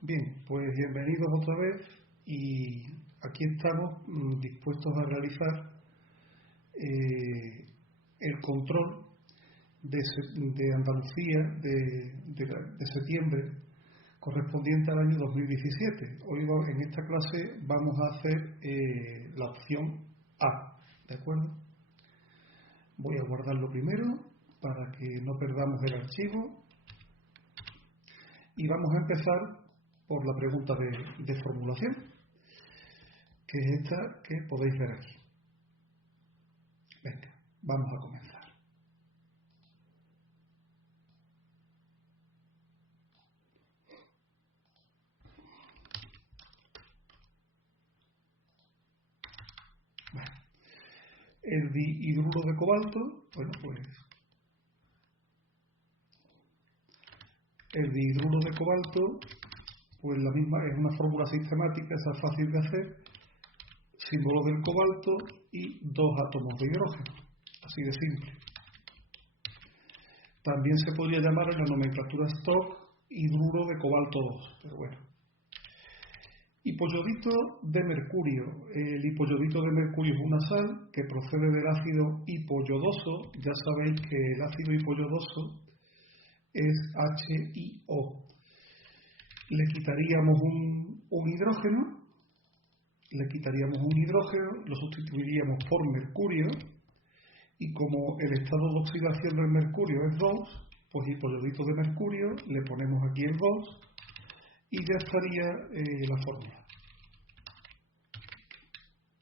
Bien, pues bienvenidos otra vez y aquí estamos dispuestos a realizar el control de Andalucía de septiembre correspondiente al año 2017. Hoy en esta clase vamos a hacer la opción A, ¿de acuerdo? Voy a guardarlo primero para que no perdamos el archivo y vamos a empezar por la pregunta de formulación, que es esta que podéis ver aquí. Venga, vamos a comenzar. Bueno, el dihidruro de cobalto, el dihidruro de cobalto, pues la misma es una fórmula sistemática, esa es fácil de hacer, símbolo del cobalto y dos átomos de hidrógeno, así de simple. También se podría llamar en la nomenclatura Stock hidruro de cobalto 2, pero bueno. Hipoyodito de mercurio. El hipoyodito de mercurio es una sal que procede del ácido hipoyodoso. Ya sabéis que el ácido hipoyodoso es HIO. Le quitaríamos un hidrógeno, lo sustituiríamos por mercurio, y como el estado de oxidación del mercurio es 2, pues hipoyodito de mercurio, le ponemos aquí el 2 y ya estaría la fórmula.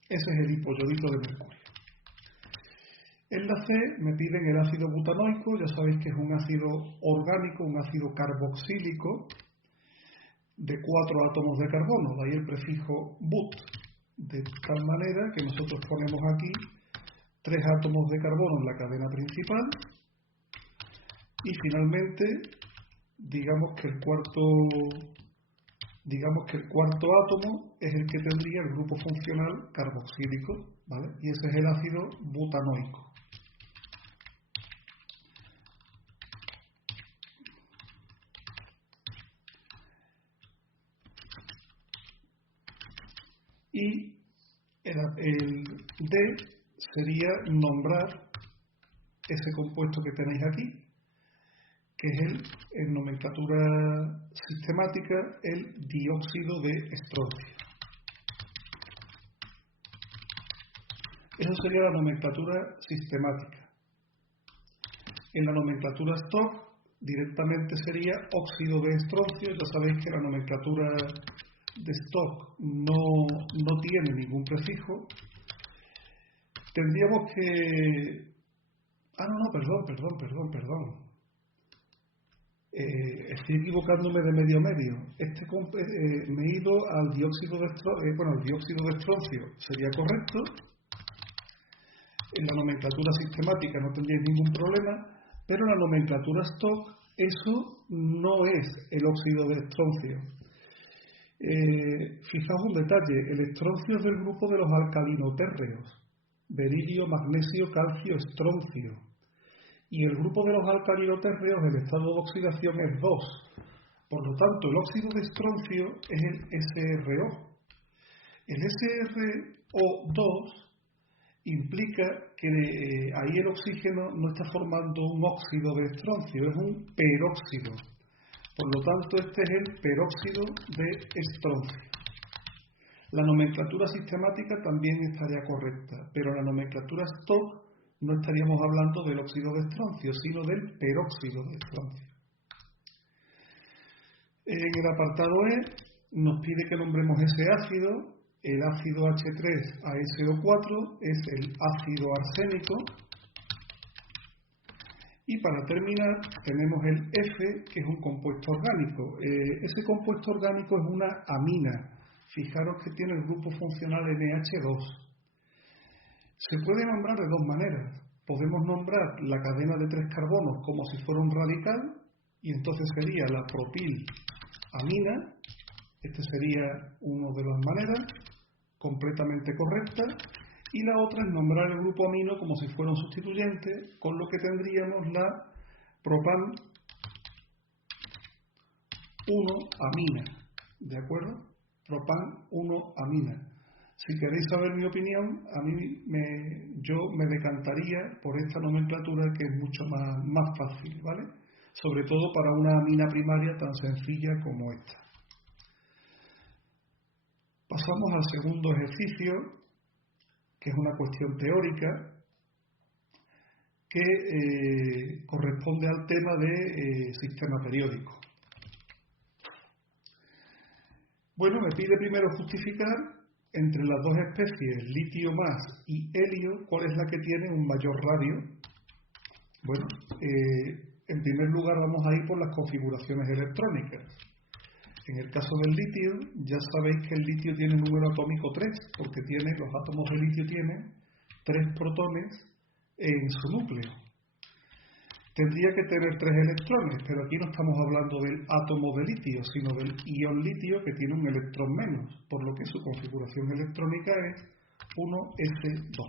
Ese es el hipoyodito de mercurio. En la C me piden el ácido butanoico. Ya sabéis que es un ácido orgánico, un ácido carboxílico de 4 átomos de carbono, de ahí el prefijo but, de tal manera que nosotros ponemos aquí 3 átomos de carbono en la cadena principal y finalmente digamos que el cuarto átomo es el que tendría el grupo funcional carboxílico, ¿vale? Y ese es el ácido butanoico. Y el D sería nombrar ese compuesto que tenéis aquí, que es en nomenclatura sistemática el dióxido de estroncio. Eso sería la nomenclatura sistemática. En la nomenclatura Stock directamente sería óxido de estroncio. Ya sabéis que la nomenclatura de Stock no tiene ningún prefijo. Tendríamos que... Perdón. Estoy equivocándome de medio. Me he ido al dióxido de estroncio sería correcto. En la nomenclatura sistemática no tendríais ningún problema, pero en la nomenclatura Stock eso no es el óxido de estroncio. Fijaos un detalle, el estroncio es del grupo de los alcalinotérreos, beridio, magnesio, calcio, estroncio. Y el grupo de los alcalinotérreos, el estado de oxidación es 2. Por lo tanto, el óxido de estroncio es el SRO. El SRO2 implica que ahí el oxígeno no está formando un óxido de estroncio, es un peróxido. Por lo tanto, este es el peróxido de estroncio. La nomenclatura sistemática también estaría correcta, pero en la nomenclatura Stock no estaríamos hablando del óxido de estroncio, sino del peróxido de estroncio. En el apartado E nos pide que nombremos ese ácido. El ácido H3ASO4 es el ácido arsénico. Y para terminar tenemos el F, que es un compuesto orgánico. Ese compuesto orgánico es una amina. Fijaros que tiene el grupo funcional NH2. Se puede nombrar de dos maneras. Podemos nombrar la cadena de 3 carbonos como si fuera un radical, y entonces sería la propilamina. Este sería una de las maneras, completamente correcta. Y la otra es nombrar el grupo amino como si fuera un sustituyente, con lo que tendríamos la propan 1-amina. ¿de acuerdo? Propan 1-amina. Si queréis saber mi opinión, yo me decantaría por esta nomenclatura, que es mucho más fácil, ¿vale? Sobre todo para una amina primaria tan sencilla como esta. Pasamos al segundo ejercicio, que es una cuestión teórica, que corresponde al tema de sistema periódico. Bueno, me pide primero justificar entre las dos especies, litio más y helio, cuál es la que tiene un mayor radio. Bueno, en primer lugar vamos a ir por las configuraciones electrónicas. En el caso del litio, ya sabéis que el litio tiene número atómico 3, porque los átomos de litio tienen 3 protones en su núcleo. Tendría que tener 3 electrones, pero aquí no estamos hablando del átomo de litio, sino del ion litio, que tiene un electrón menos, por lo que su configuración electrónica es 1s2.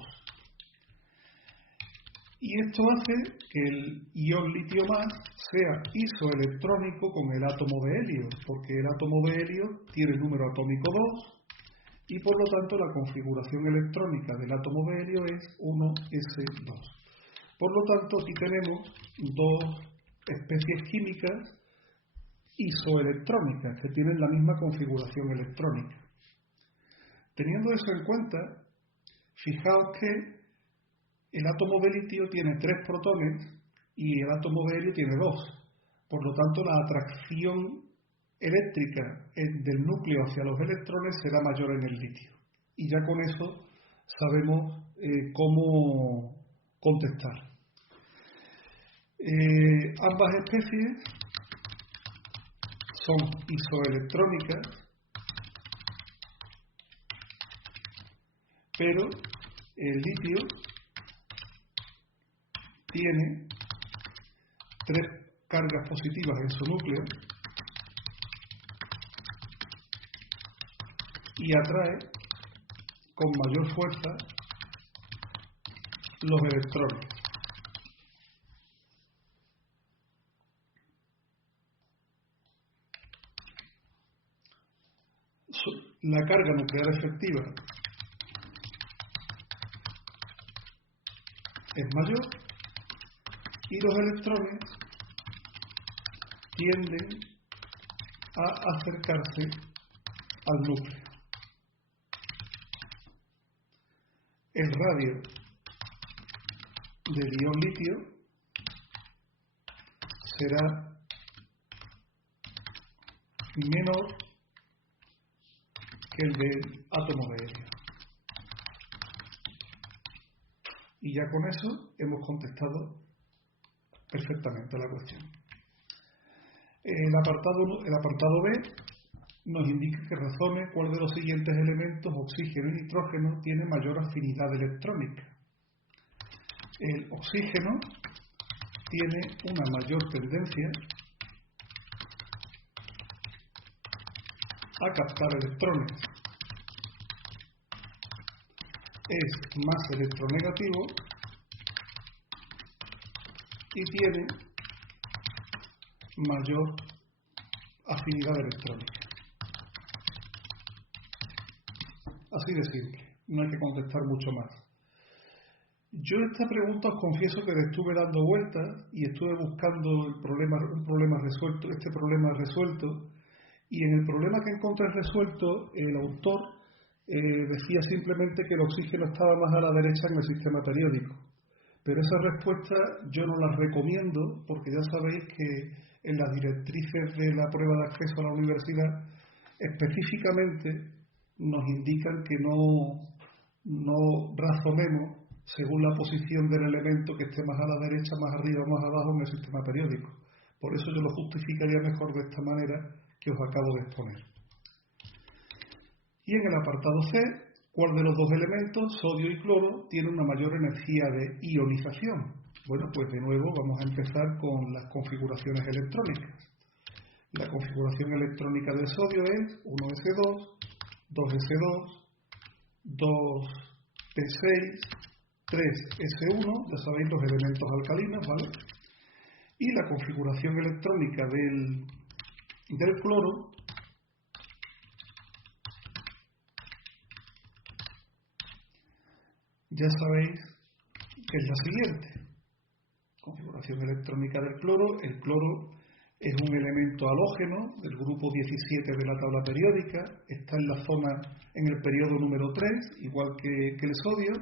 Y esto hace que el ion litio más sea isoelectrónico con el átomo de helio, porque el átomo de helio tiene número atómico 2, y por lo tanto la configuración electrónica del átomo de helio es 1s2. Por lo tanto, aquí tenemos dos especies químicas isoelectrónicas que tienen la misma configuración electrónica. Teniendo eso en cuenta, fijaos que el átomo de litio tiene 3 protones y el átomo de helio tiene 2. Por lo tanto, la atracción eléctrica del núcleo hacia los electrones será mayor en el litio. Y ya con eso sabemos cómo contestar. Ambas especies son isoelectrónicas, pero el litio tiene 3 cargas positivas en su núcleo y atrae con mayor fuerza los electrones. La carga nuclear efectiva es mayor y los electrones tienden a acercarse al núcleo. El radio del ion litio será menor que el del átomo de helio. Y ya con eso hemos contestado perfectamente a la cuestión. El apartado B nos indica que razone cuál de los siguientes elementos, oxígeno y nitrógeno, tiene mayor afinidad electrónica. El oxígeno tiene una mayor tendencia a captar electrones. Es más electronegativo y tiene mayor afinidad electrónica. Así de simple, no hay que contestar mucho más. Yo esta pregunta os confieso que le estuve dando vueltas y estuve buscando un problema resuelto, y en el problema que encontré resuelto, el autor decía simplemente que el oxígeno estaba más a la derecha en el sistema periódico. Pero esa respuesta yo no la recomiendo, porque ya sabéis que en las directrices de la prueba de acceso a la universidad específicamente nos indican que no razonemos según la posición del elemento que esté más a la derecha, más arriba, más abajo en el sistema periódico. Por eso yo lo justificaría mejor de esta manera que os acabo de exponer. Y en el apartado C, ¿cuál de los dos elementos, sodio y cloro, tiene una mayor energía de ionización? Bueno, pues de nuevo vamos a empezar con las configuraciones electrónicas. La configuración electrónica del sodio es 1s2, 2s2, 2p6, 3s1, ya sabéis los elementos alcalinos, ¿vale? Y la configuración electrónica del cloro ya sabéis que es la siguiente. Configuración electrónica del cloro. El cloro es un elemento halógeno del grupo 17 de la tabla periódica. Está en la zona, en el periodo número 3, igual que el sodio,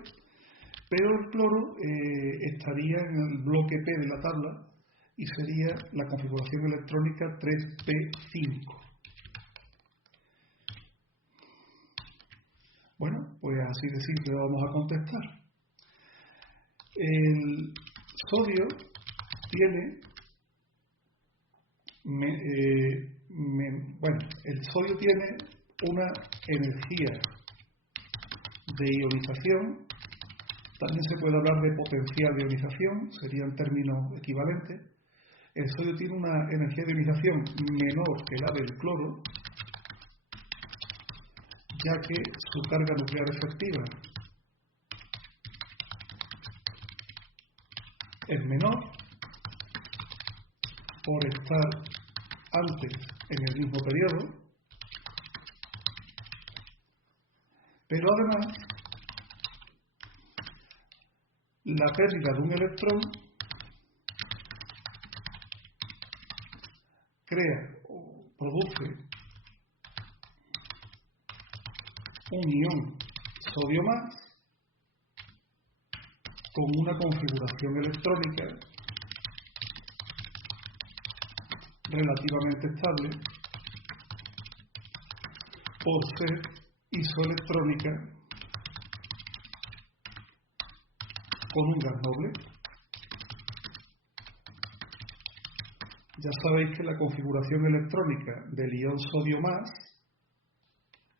pero el cloro estaría en el bloque P de la tabla y sería la configuración electrónica 3P5. Bueno, pues así de simple vamos a contestar. El sodio tiene el sodio tiene una energía de ionización. También se puede hablar de potencial de ionización, serían términos equivalentes. El sodio tiene una energía de ionización menor que la del cloro, ya que su carga nuclear efectiva es menor por estar antes en el mismo periodo, pero además la pérdida de un electrón crea o produce un ion sodio más con una configuración electrónica relativamente estable por ser isoelectrónica con un gas noble. Ya sabéis que la configuración electrónica del ion sodio más,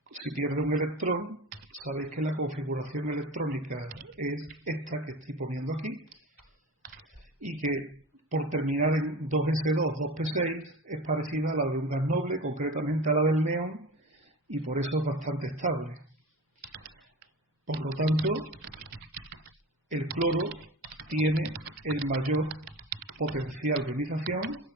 si pierde un electrón, sabéis que la configuración electrónica es esta que estoy poniendo aquí y que por terminar en 2s2, 2p6 es parecida a la de un gas noble, concretamente a la del neón, y por eso es bastante estable. Por lo tanto, el cloro tiene el mayor potencial de ionización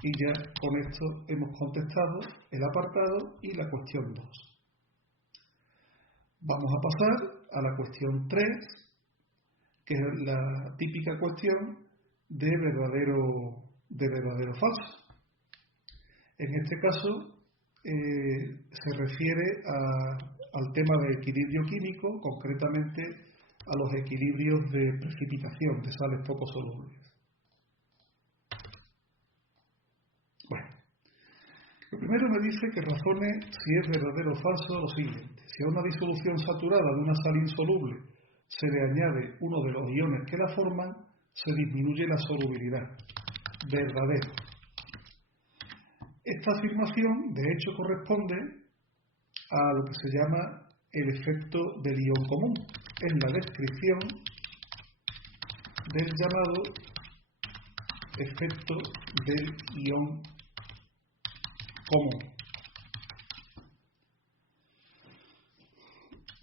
y ya con esto hemos contestado el apartado y la cuestión 2. Vamos a pasar a la cuestión 3, que es la típica cuestión de verdadero falso. En este caso se refiere al tema de equilibrio químico, concretamente a los equilibrios de precipitación de sales poco solubles. Bueno, lo primero me dice que razone si es verdadero o falso lo siguiente. Si a una disolución saturada de una sal insoluble se le añade uno de los iones que la forman, se disminuye la solubilidad. Verdadero. Esta afirmación, de hecho, corresponde a lo que se llama el efecto del ion común. Es la descripción del llamado efecto del ion común.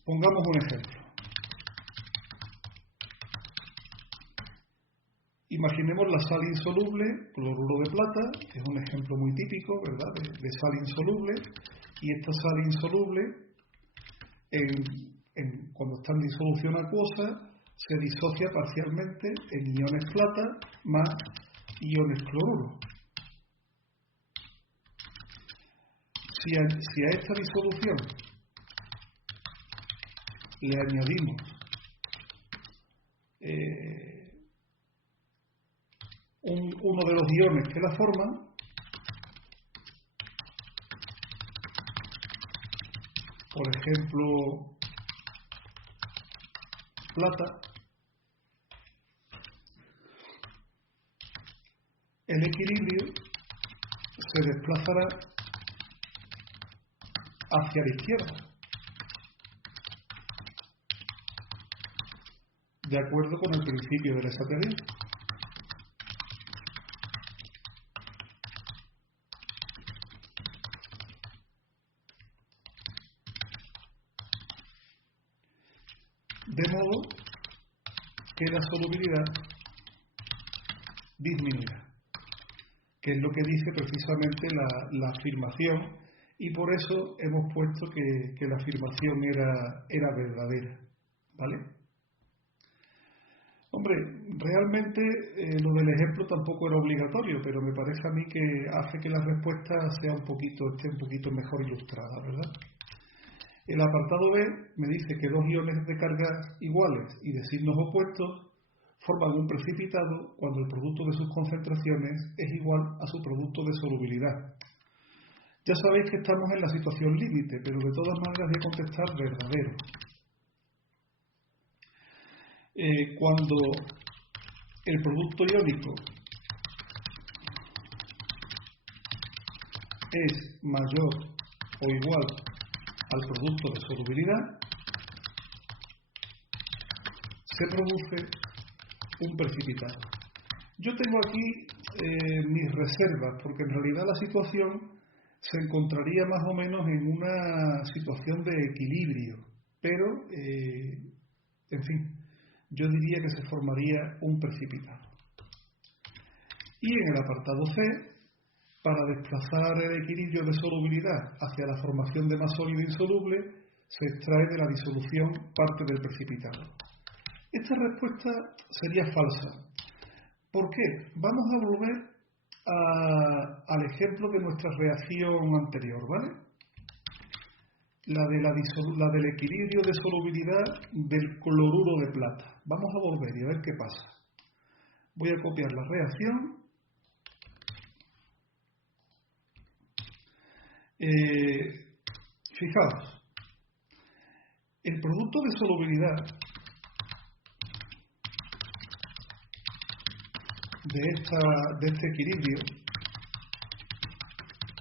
Pongamos un ejemplo. Imaginemos la sal insoluble, cloruro de plata, que es un ejemplo muy típico, ¿verdad?, de sal insoluble, y esta sal insoluble, cuando está en disolución acuosa, se disocia parcialmente en iones plata más iones cloruro. Si a esta disolución le añadimos uno de los iones que la forman, por ejemplo, plata, el equilibrio se desplazará hacia la izquierda, de acuerdo con el principio de la esatería. De modo que la solubilidad disminuirá, que es lo que dice precisamente la afirmación y por eso hemos puesto que la afirmación era verdadera, ¿vale? Hombre, realmente lo del ejemplo tampoco era obligatorio, pero me parece a mí que hace que la respuesta esté un poquito mejor ilustrada, ¿verdad? El apartado B me dice que dos iones de cargas iguales y de signos opuestos forman un precipitado cuando el producto de sus concentraciones es igual a su producto de solubilidad. Ya sabéis que estamos en la situación límite, pero de todas maneras voy a contestar verdadero. Cuando el producto iónico es mayor o igual al producto de solubilidad, se produce un precipitado. Yo tengo aquí mis reservas, porque en realidad la situación se encontraría más o menos en una situación de equilibrio, pero, en fin, yo diría que se formaría un precipitado. Y en el apartado C, para desplazar el equilibrio de solubilidad hacia la formación de más sólido insoluble, se extrae de la disolución parte del precipitado. Esta respuesta sería falsa. ¿Por qué? Vamos a volver al ejemplo de nuestra reacción anterior, ¿vale? La del equilibrio de solubilidad del cloruro de plata. Vamos a volver y a ver qué pasa. Voy a copiar la reacción. Fijaos, el producto de solubilidad de este equilibrio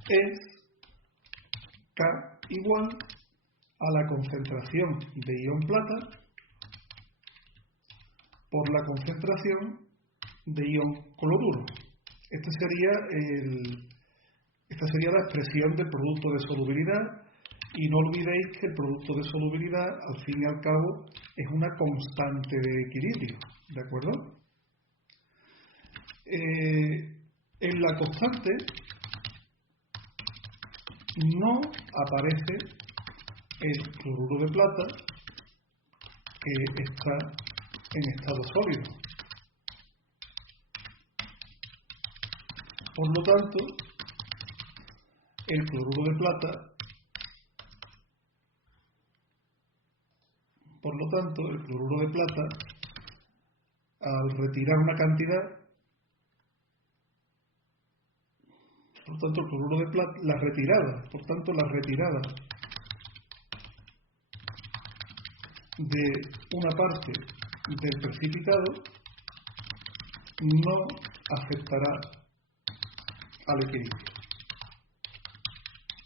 es K igual a la concentración de ion plata por la concentración de ion cloruro. Esta sería la expresión del producto de solubilidad, y no olvidéis que el producto de solubilidad, al fin y al cabo, es una constante de equilibrio, ¿de acuerdo? En la constante no aparece el cloruro de plata, que está en estado sólido. Por lo tanto, el cloruro de plata, al retirar una cantidad, por tanto, el cloruro de plata, la retirada de una parte del precipitado no afectará al equilibrio,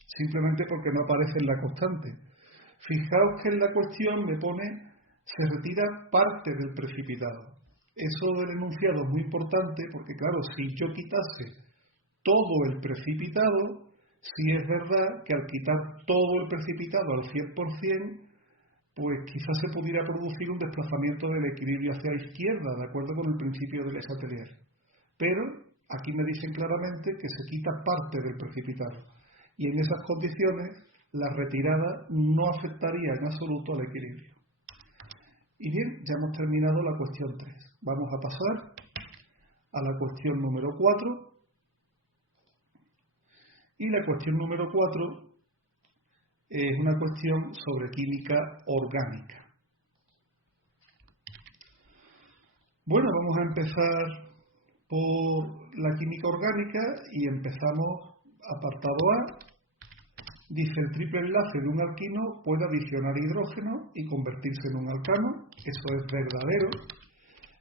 simplemente porque no aparece en la constante. Fijaos que en la cuestión me pone se retira parte del precipitado. Eso del enunciado es muy importante porque, claro, si yo quitase todo el precipitado, sí es verdad que al quitar todo el precipitado al 100%, pues quizás se pudiera producir un desplazamiento del equilibrio hacia la izquierda, de acuerdo con el principio de Le's-Atelier. Pero aquí me dicen claramente que se quita parte del precipitado. Y en esas condiciones, la retirada no afectaría en absoluto al equilibrio. Y bien, ya hemos terminado la cuestión 3. Vamos a pasar a la cuestión número 4. Y la cuestión número 4 es una cuestión sobre química orgánica. Bueno, vamos a empezar por la química orgánica y empezamos apartado A. Dice: el triple enlace de un alquino puede adicionar hidrógeno y convertirse en un alcano. Eso es verdadero.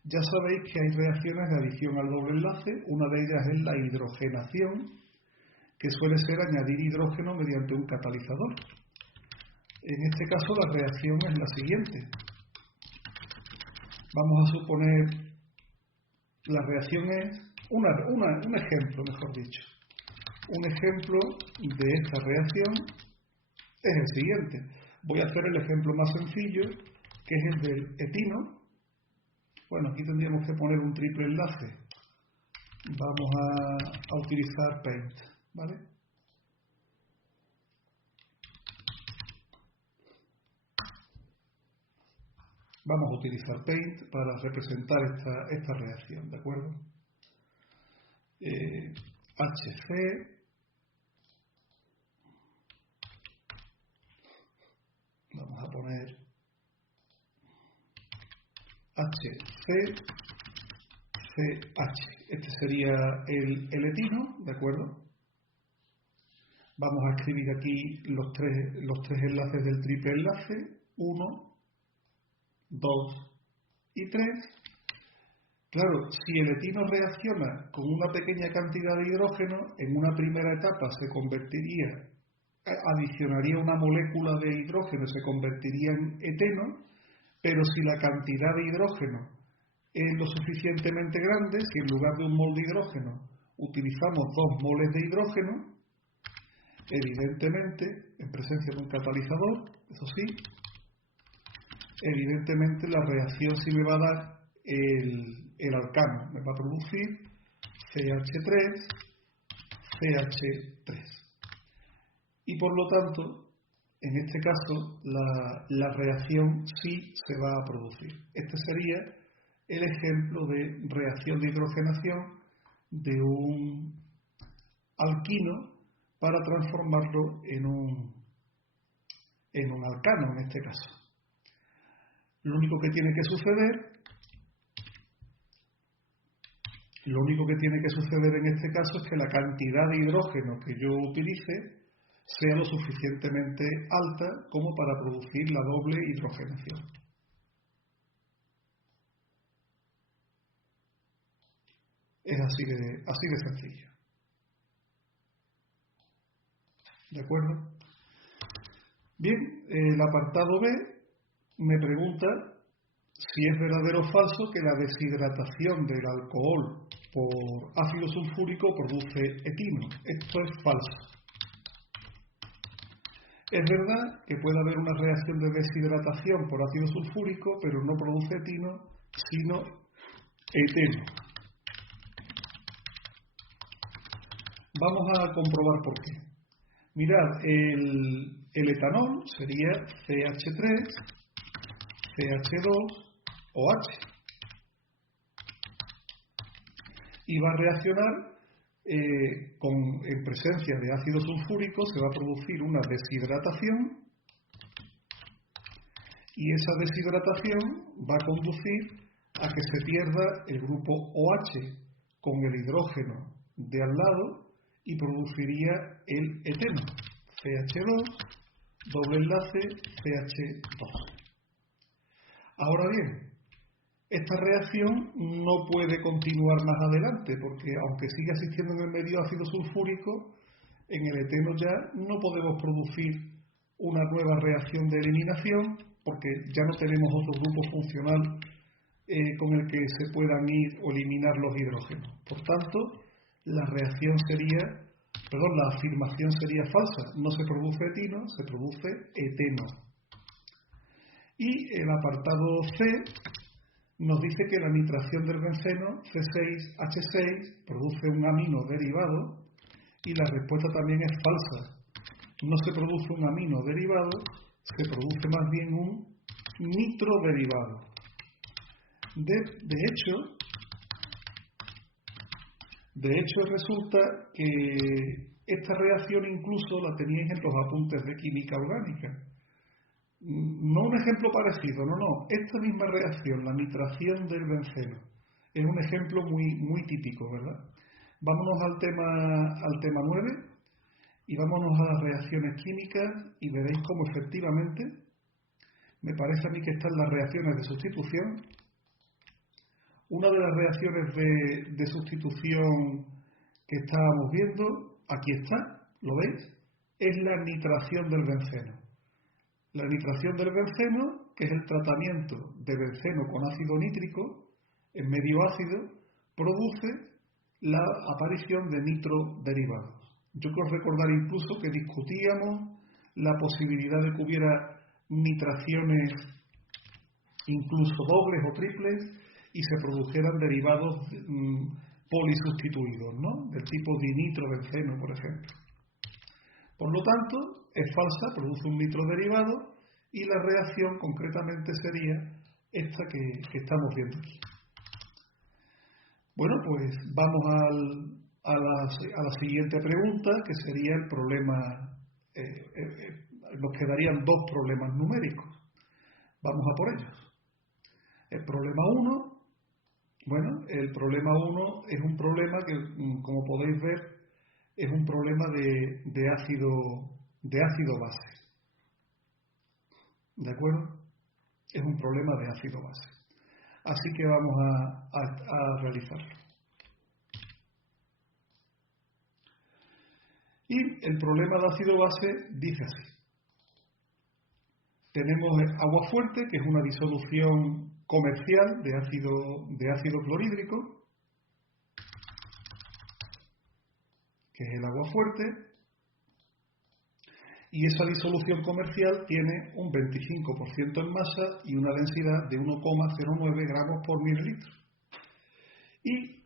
Ya sabéis que hay reacciones de adición al doble enlace. Una de ellas es la hidrogenación, que suele ser añadir hidrógeno mediante un catalizador. En este caso la reacción es la siguiente. Vamos a suponer, la reacción es un ejemplo, mejor dicho. Un ejemplo de esta reacción es el siguiente. Voy a hacer el ejemplo más sencillo, que es el del etino. Bueno, aquí tendríamos que poner un triple enlace. Vamos a utilizar Paint, ¿vale? Vamos a utilizar Paint para representar esta reacción, ¿de acuerdo? HC, vamos a poner HC, CH. Este sería el etino, ¿de acuerdo? Vamos a escribir aquí los tres enlaces del triple enlace, 1, 2 y 3. Claro, si el etino reacciona con una pequeña cantidad de hidrógeno, en una primera etapa adicionaría una molécula de hidrógeno, se convertiría en eteno, pero si la cantidad de hidrógeno es lo suficientemente grande, si en lugar de un mol de hidrógeno utilizamos 2 moles de hidrógeno, evidentemente, en presencia de un catalizador, eso sí, evidentemente la reacción sí me va a dar el alcano, me va a producir CH3, CH3. Y por lo tanto, en este caso, la reacción sí se va a producir. Este sería el ejemplo de reacción de hidrogenación de un alquino para transformarlo en un alcano, en este caso. Lo único que tiene que suceder en este caso es que la cantidad de hidrógeno que yo utilice sea lo suficientemente alta como para producir la doble hidrogenación. Es así de sencillo. ¿De acuerdo? Bien, el apartado B me pregunta si es verdadero o falso que la deshidratación del alcohol por ácido sulfúrico produce etino. Esto es falso. Es verdad que puede haber una reacción de deshidratación por ácido sulfúrico, pero no produce etino, sino eteno. Vamos a comprobar por qué. Mirad, el etanol sería CH3, CH2 o H. Y va a reaccionar en presencia de ácido sulfúrico, se va a producir una deshidratación y esa deshidratación va a conducir a que se pierda el grupo OH con el hidrógeno de al lado y produciría el eteno, CH2, doble enlace, CH2. Ahora bien, esta reacción no puede continuar más adelante porque aunque siga existiendo en el medio ácido sulfúrico, en el eteno ya no podemos producir una nueva reacción de eliminación porque ya no tenemos otro grupo funcional con el que se puedan ir o eliminar los hidrógenos. Por tanto, la afirmación sería falsa. No se produce etino, se produce eteno. Y el apartado C nos dice que la nitración del benceno C6H6 produce un amino derivado y la respuesta también es falsa. No se produce un amino derivado, se produce más bien un nitro derivado. De hecho, resulta que esta reacción incluso la teníais en los apuntes de química orgánica. No un ejemplo parecido, no. Esta misma reacción, la nitración del benceno, es un ejemplo muy típico, ¿verdad? Vámonos al tema 9 y vámonos a las reacciones químicas y veréis cómo efectivamente me parece a mí que están las reacciones de sustitución. Una de las reacciones de sustitución que estábamos viendo, aquí está, ¿lo veis? Es la nitración del benceno. La nitración del benceno, que es el tratamiento de benceno con ácido nítrico en medio ácido, produce la aparición de nitroderivados. Yo quiero recordar incluso que discutíamos la posibilidad de que hubiera nitraciones incluso dobles o triples y se produjeran derivados polisustituidos, ¿no? Del tipo dinitrobenceno, por ejemplo. Por lo tanto, es falsa, produce un nitroderivado y la reacción concretamente sería esta que estamos viendo aquí. Bueno, pues vamos a la siguiente pregunta, que sería el problema. Nos quedarían dos problemas numéricos. Vamos a por ellos. El problema 1, bueno, el problema 1 es un problema que, como podéis ver, es un problema de ácido base. ¿De acuerdo? Es un problema de ácido base. Así que vamos a realizarlo. Y el problema de ácido base dice así. Tenemos agua fuerte, que es una disolución comercial de ácido clorhídrico, que es el agua fuerte, y esa disolución comercial tiene un 25% en masa y una densidad de 1,09 gramos por mililitro. Y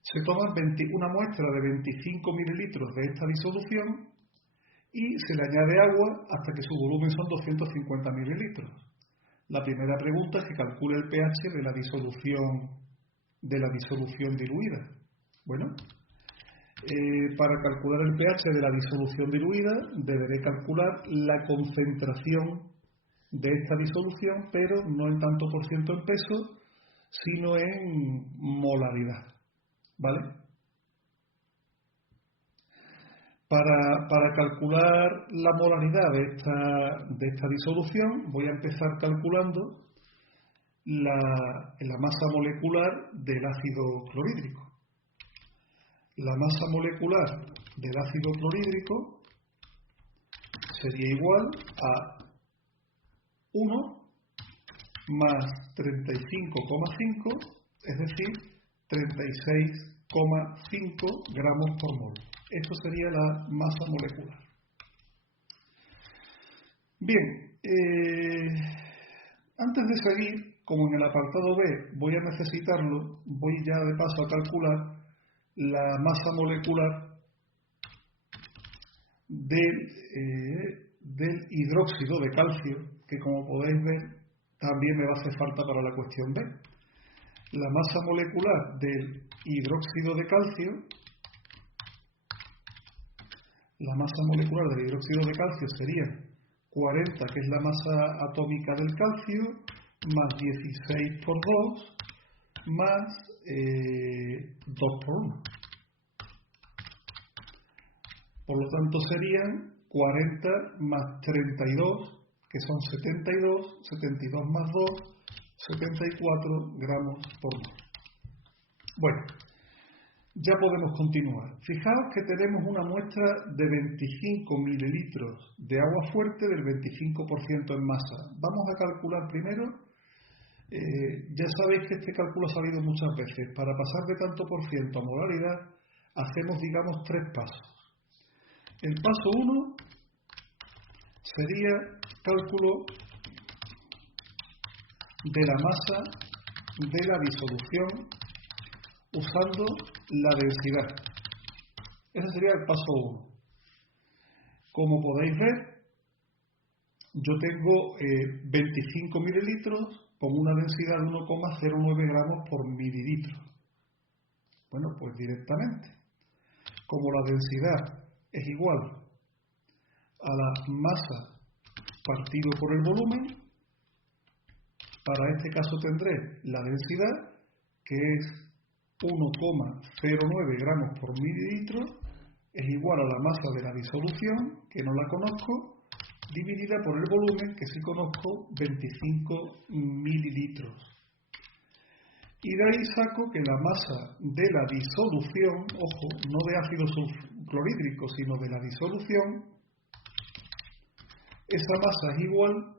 se toma una muestra de 25 mililitros de esta disolución y se le añade agua hasta que su volumen son 250 mililitros. La primera pregunta es que calcule el pH de la disolución diluida. Bueno, para calcular el pH de la disolución diluida deberé calcular la concentración de esta disolución, pero no en tanto por ciento en peso, sino en molaridad. ¿Vale? Para calcular la molaridad de esta disolución voy a empezar calculando la masa molecular del ácido clorhídrico. La masa molecular del ácido clorhídrico sería igual a 1 más 35,5, es decir, 36,5 gramos por mol. Esto sería la masa molecular. Bien, antes de seguir, como en el apartado B voy a necesitarlo, voy ya de paso a calcular la masa molecular del hidróxido de calcio, que como podéis ver también me va a hacer falta para la cuestión B. La masa molecular del hidróxido de calcio, sería 40, que es la masa atómica del calcio, más 16 por 2, más 2 por 1. Por lo tanto serían 40 más 32, que son 72, 72 más 2, 74 gramos por mol. Bueno, ya podemos continuar. Fijaos que tenemos una muestra de 25 mililitros de agua fuerte del 25% en masa. Vamos a calcular primero. Ya sabéis que este cálculo ha salido muchas veces. Para pasar de tanto por ciento a molaridad, hacemos, digamos, 3 pasos. El paso 1 sería cálculo de la masa de la disolución usando la densidad. Ese sería el paso 1. Como podéis ver, yo tengo 25 mililitros con una densidad de 1,09 gramos por mililitro. Bueno, pues directamente, como la densidad es igual a la masa partido por el volumen, para este caso tendré la densidad, que es 1,09 gramos por mililitro, es igual a la masa de la disolución, que no la conozco, dividida por el volumen, que sí conozco, 25 mililitros. Y de ahí saco que la masa de la disolución, ojo, no de ácido clorhídrico, sino de la disolución, esa masa es igual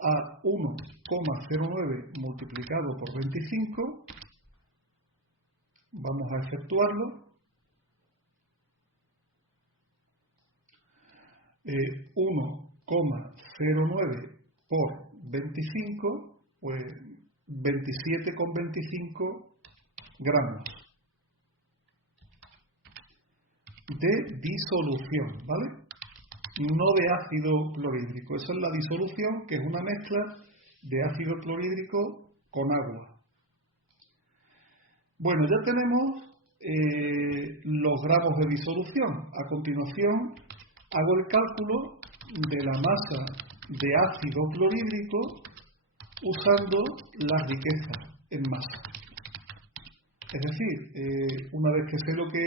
a 1,09 multiplicado por 25. Vamos a efectuarlo. 1,09 por 25, pues 27,25 gramos de disolución, ¿vale? No de ácido clorhídrico. Esa es la disolución, que es una mezcla de ácido clorhídrico con agua. Bueno, ya tenemos los gramos de disolución. A continuación hago el cálculo de la masa de ácido clorhídrico usando la riqueza en masa. Es decir, una vez que sé lo que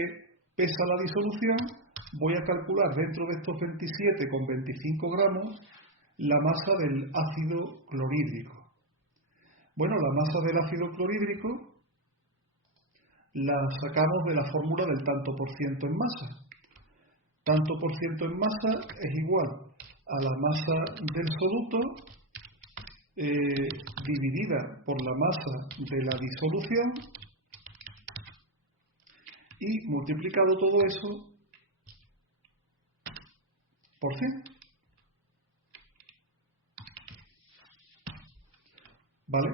pesa la disolución, voy a calcular dentro de estos 27,25 gramos la masa del ácido clorhídrico. Bueno, la masa del ácido clorhídrico la sacamos de la fórmula del tanto por ciento en masa. Tanto por ciento en masa es igual a la masa del soluto dividida por la masa de la disolución y multiplicado todo eso por 100. ¿Vale?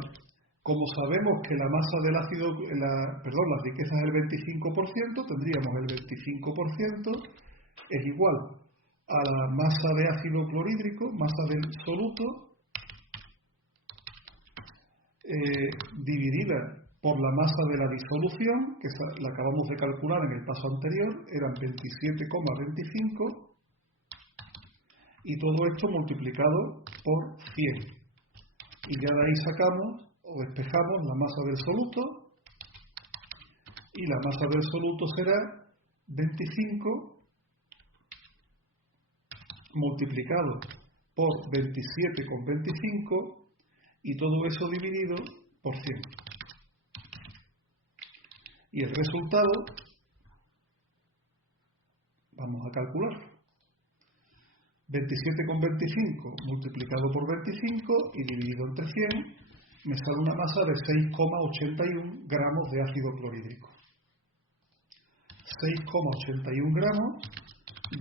Como sabemos que la masa del ácido, la riqueza es el 25%, tendríamos el 25% es igual a la masa de ácido clorhídrico, masa del soluto, dividida por la masa de la disolución, que la acabamos de calcular en el paso anterior, eran 27,25, y todo esto multiplicado por 100. Y ya de ahí sacamos o despejamos la masa del soluto, y la masa del soluto será 25 multiplicado por 27,25 y todo eso dividido por 100. Y el resultado, vamos a calcular, 27,25 multiplicado por 25 y dividido entre 100, me sale una masa de 6,81 gramos de ácido clorhídrico. 6,81 gramos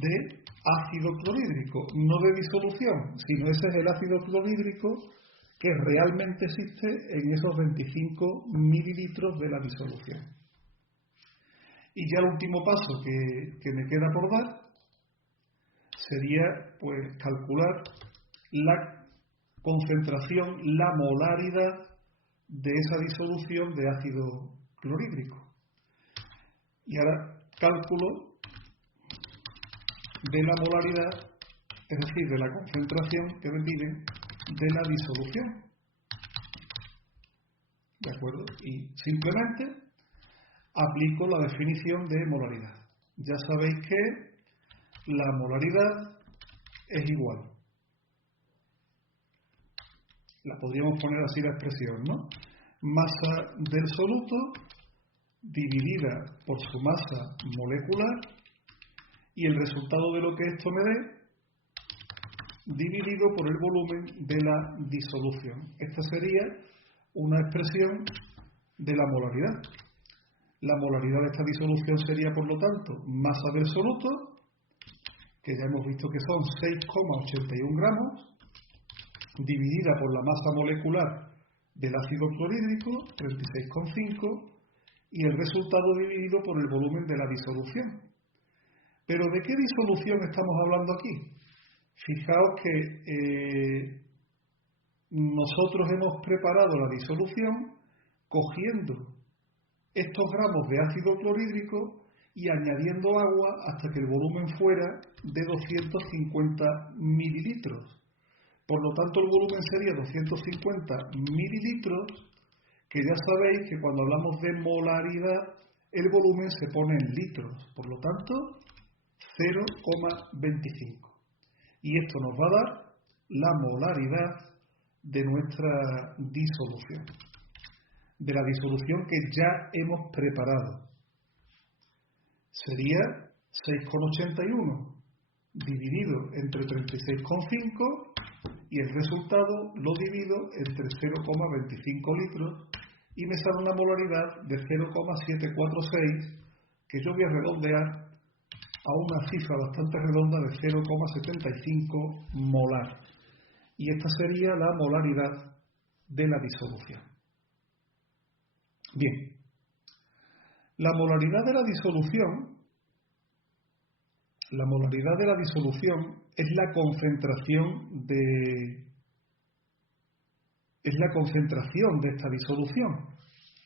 de ácido clorhídrico, no de disolución, sino ese es el ácido clorhídrico que realmente existe en esos 25 mililitros de la disolución. Y ya el último paso que me queda por dar sería pues calcular la concentración, la molaridad de esa disolución de ácido clorhídrico. Y ahora cálculo de la molaridad, es decir, de la concentración que me piden de la disolución. ¿De acuerdo? Y simplemente aplico la definición de molaridad. Ya sabéis que la molaridad es igual. La podríamos poner así la expresión, ¿no? Masa del soluto dividida por su masa molecular y el resultado de lo que esto me dé dividido por el volumen de la disolución. Esta sería una expresión de la molaridad. La molaridad de esta disolución sería, por lo tanto, masa del soluto, que ya hemos visto que son 6,81 gramos, dividida por la masa molecular del ácido clorhídrico, 36,5, y el resultado dividido por el volumen de la disolución. ¿Pero de qué disolución estamos hablando aquí? Fijaos que nosotros hemos preparado la disolución cogiendo estos gramos de ácido clorhídrico y añadiendo agua hasta que el volumen fuera de 250 mililitros. Por lo tanto, el volumen sería 250 mililitros, que ya sabéis que cuando hablamos de molaridad, el volumen se pone en litros. Por lo tanto, 0,25. Y esto nos va a dar la molaridad de nuestra disolución, de la disolución que ya hemos preparado. Sería 6,81 dividido entre 36,5 y el resultado lo divido entre 0,25 litros y me sale una molaridad de 0,746, que yo voy a redondear a una cifra bastante redonda de 0,75 molar. Y esta sería la molaridad de la disolución. Bien, la molaridad de la disolución es la concentración de es la concentración de esta disolución.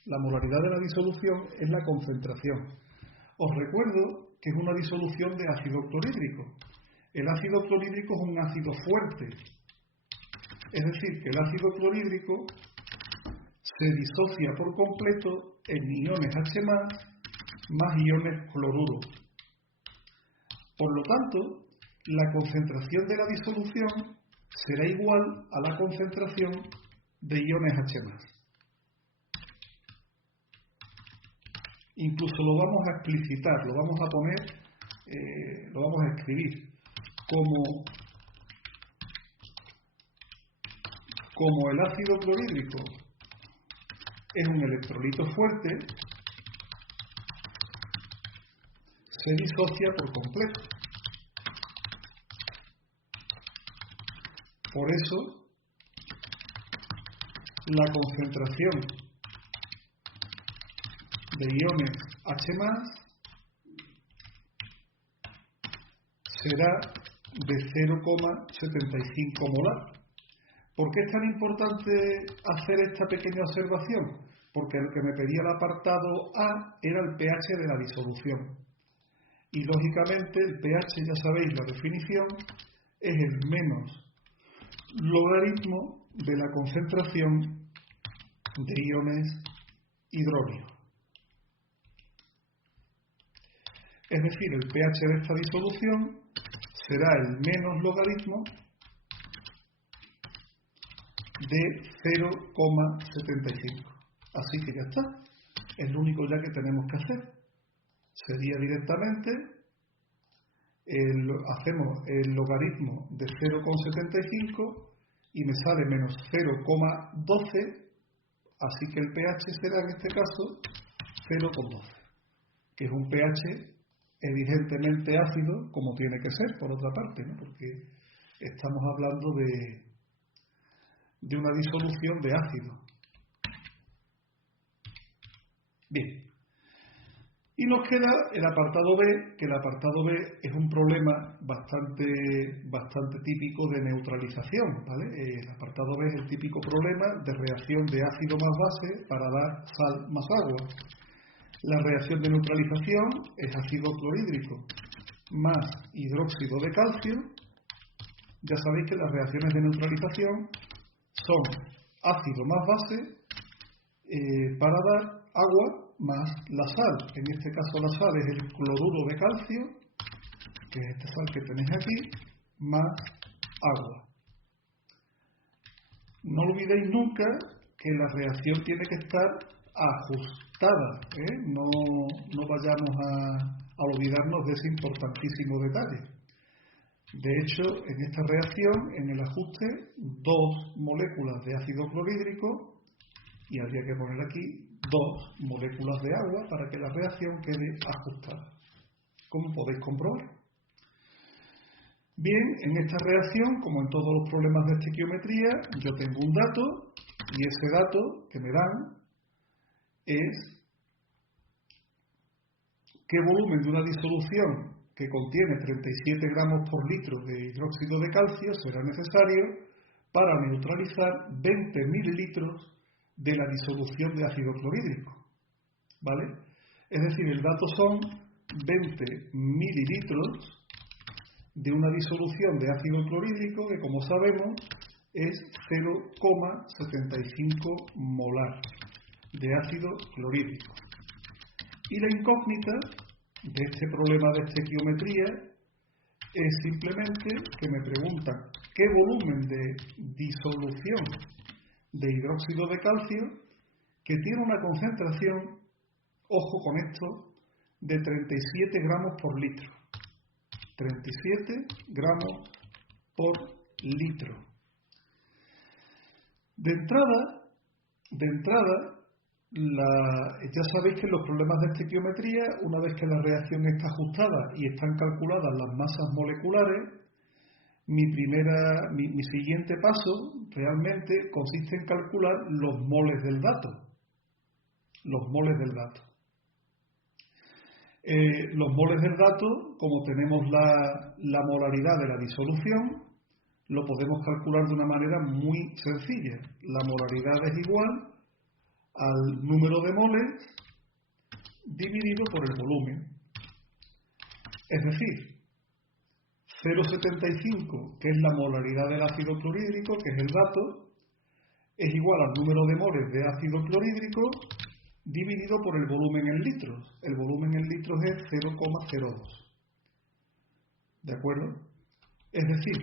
La molaridad de la disolución es la concentración. Os recuerdo que es una disolución de ácido clorhídrico. El ácido clorhídrico es un ácido fuerte. Es decir, que el ácido clorhídrico se disocia por completo en iones H+, más iones cloruro. Por lo tanto, la concentración de la disolución será igual a la concentración de iones H+. Incluso lo vamos a explicitar, lo vamos a poner, lo vamos a escribir como el ácido clorhídrico es un electrolito fuerte, se disocia por completo. Por eso, la concentración de iones H+ será de 0,75 molar. ¿Por qué es tan importante hacer esta pequeña observación? Porque lo que me pedía el apartado A era el pH de la disolución. Y lógicamente el pH, ya sabéis la definición, es el menos logaritmo de la concentración de iones hidrógeno. Es decir, el pH de esta disolución será el menos logaritmo de 0,75. Así que ya está. Es lo único ya que tenemos que hacer. Sería directamente, hacemos el logaritmo de 0,75 y me sale menos 0,12, así que el pH será en este caso 0,12, que es un pH evidentemente ácido, como tiene que ser, por otra parte, ¿no? Porque estamos hablando de una disolución de ácido. Bien. Y nos queda el apartado B, que el apartado B es un problema bastante típico de neutralización, ¿vale? El apartado B es el típico problema de reacción de ácido más base para dar sal más agua. La reacción de neutralización es ácido clorhídrico más hidróxido de calcio. Ya sabéis que las reacciones de neutralización son ácido más base para dar agua más la sal. En este caso la sal es el cloruro de calcio, que es esta sal que tenéis aquí, más agua. No olvidéis nunca que la reacción tiene que estar ajustada, no vayamos a olvidarnos de ese importantísimo detalle. De hecho, en esta reacción, en el ajuste, 2 moléculas de ácido clorhídrico y habría que poner aquí 2 moléculas de agua para que la reacción quede ajustada. ¿Cómo podéis comprobar? Bien, en esta reacción, como en todos los problemas de estequiometría, yo tengo un dato y ese dato que me dan es qué volumen de una disolución que contiene 37 gramos por litro de hidróxido de calcio será necesario para neutralizar 20 mililitros de la disolución de ácido clorhídrico, ¿vale? Es decir, el dato son 20 mililitros de una disolución de ácido clorhídrico que, como sabemos, es 0,75 molar de ácido clorhídrico. Y la incógnita de este problema de estequiometría es simplemente que me preguntan qué volumen de disolución de hidróxido de calcio que tiene una concentración, ojo con esto, de 37 gramos por litro. 37 gramos por litro. De entrada, ya sabéis que en los problemas de estequiometría, una vez que la reacción está ajustada y están calculadas las masas moleculares, mi siguiente paso realmente consiste en calcular los moles del dato. Los moles del dato. Los moles del dato, como tenemos la molaridad de la disolución, lo podemos calcular de una manera muy sencilla. La molaridad es igual al número de moles dividido por el volumen. Es decir, 0,75, que es la molaridad del ácido clorhídrico, que es el dato, es igual al número de moles de ácido clorhídrico dividido por el volumen en litros. El volumen en litros es 0,02. ¿De acuerdo? Es decir,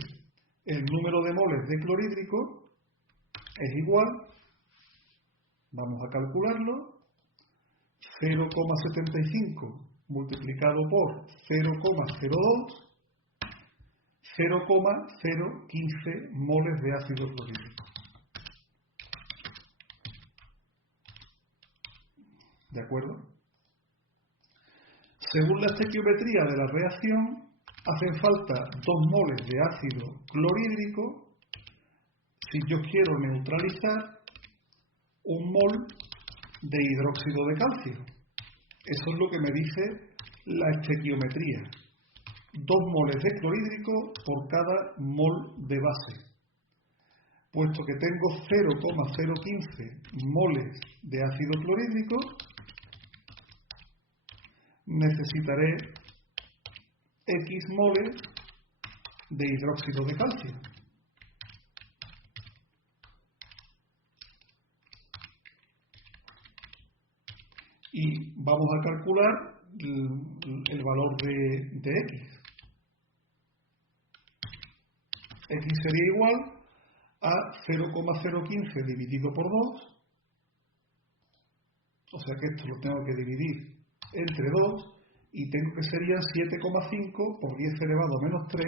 el número de moles de clorhídrico es igual, vamos a calcularlo, 0,75 multiplicado por 0,02, 0,015 moles de ácido clorhídrico. ¿De acuerdo? Según la estequiometría de la reacción, hacen falta 2 moles de ácido clorhídrico si yo quiero neutralizar 1 mol de hidróxido de calcio. Eso es lo que me dice la estequiometría. 2 moles de clorhídrico por cada mol de base. Puesto que tengo 0,015 moles de ácido clorhídrico, necesitaré X moles de hidróxido de calcio. Y vamos a calcular el valor de X. X sería igual a 0,015 dividido por 2. O sea que esto lo tengo que dividir entre 2. Y tengo que serían 7,5 por 10 elevado a menos 3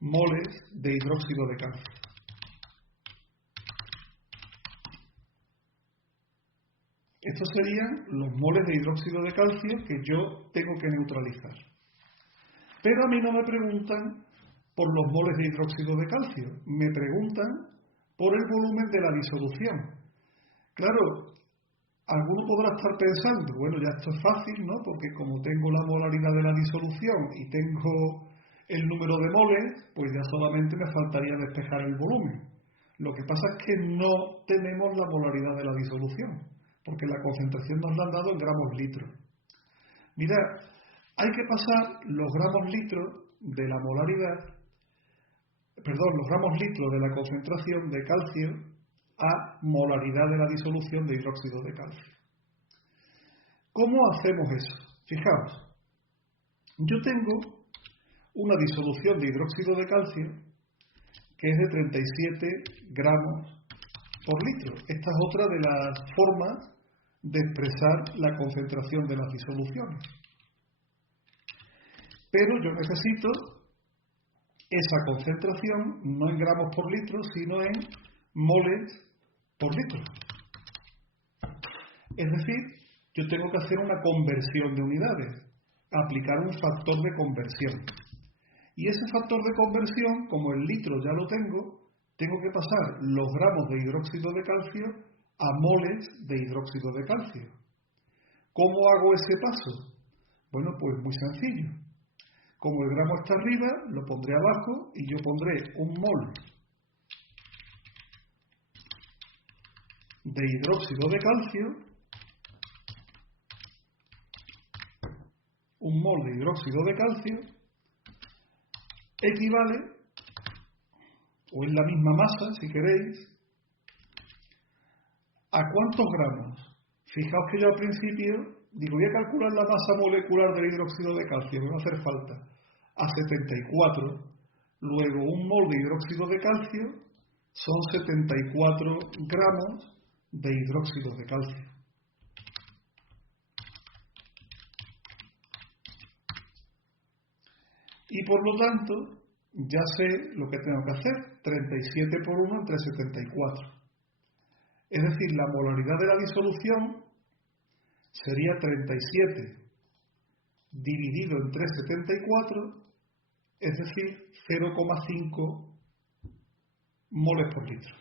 moles de hidróxido de calcio. Estos serían los moles de hidróxido de calcio que yo tengo que neutralizar. Pero a mí no me preguntan por los moles de hidróxido de calcio, me preguntan por el volumen de la disolución. Claro, alguno podrá estar pensando, bueno, ya esto es fácil, ¿no? Porque como tengo la molaridad de la disolución y tengo el número de moles, pues ya solamente me faltaría despejar el volumen. Lo que pasa es que no tenemos la molaridad de la disolución, porque la concentración nos la han dado en gramos litros. Mirad, hay que pasar los gramos litros de la molaridad, los gramos litros de la concentración de calcio a molaridad de la disolución de hidróxido de calcio. ¿Cómo hacemos eso? Fijaos, yo tengo una disolución de hidróxido de calcio que es de 37 gramos por litro. Esta es otra de las formas de expresar la concentración de las disoluciones. Pero yo necesito esa concentración no en gramos por litro, sino en moles por litro. Es decir, yo tengo que hacer una conversión de unidades, aplicar un factor de conversión. Y ese factor de conversión, como el litro ya lo tengo que pasar los gramos de hidróxido de calcio a moles de hidróxido de calcio. ¿Cómo hago ese paso? Bueno, pues muy sencillo. Como el gramo está arriba, lo pondré abajo y yo pondré 1 mol de hidróxido de calcio, 1 mol de hidróxido de calcio equivale, o es la misma masa si queréis, ¿a cuántos gramos? Fijaos que yo al principio digo, voy a calcular la masa molecular del hidróxido de calcio, me va a hacer falta a 74, luego 1 mol de hidróxido de calcio son 74 gramos de hidróxido de calcio. Y por lo tanto, ya sé lo que tengo que hacer, 37 por 1 entre 74. Es decir, la molaridad de la disolución sería 37 dividido entre 74, es decir, 0,5 moles por litro.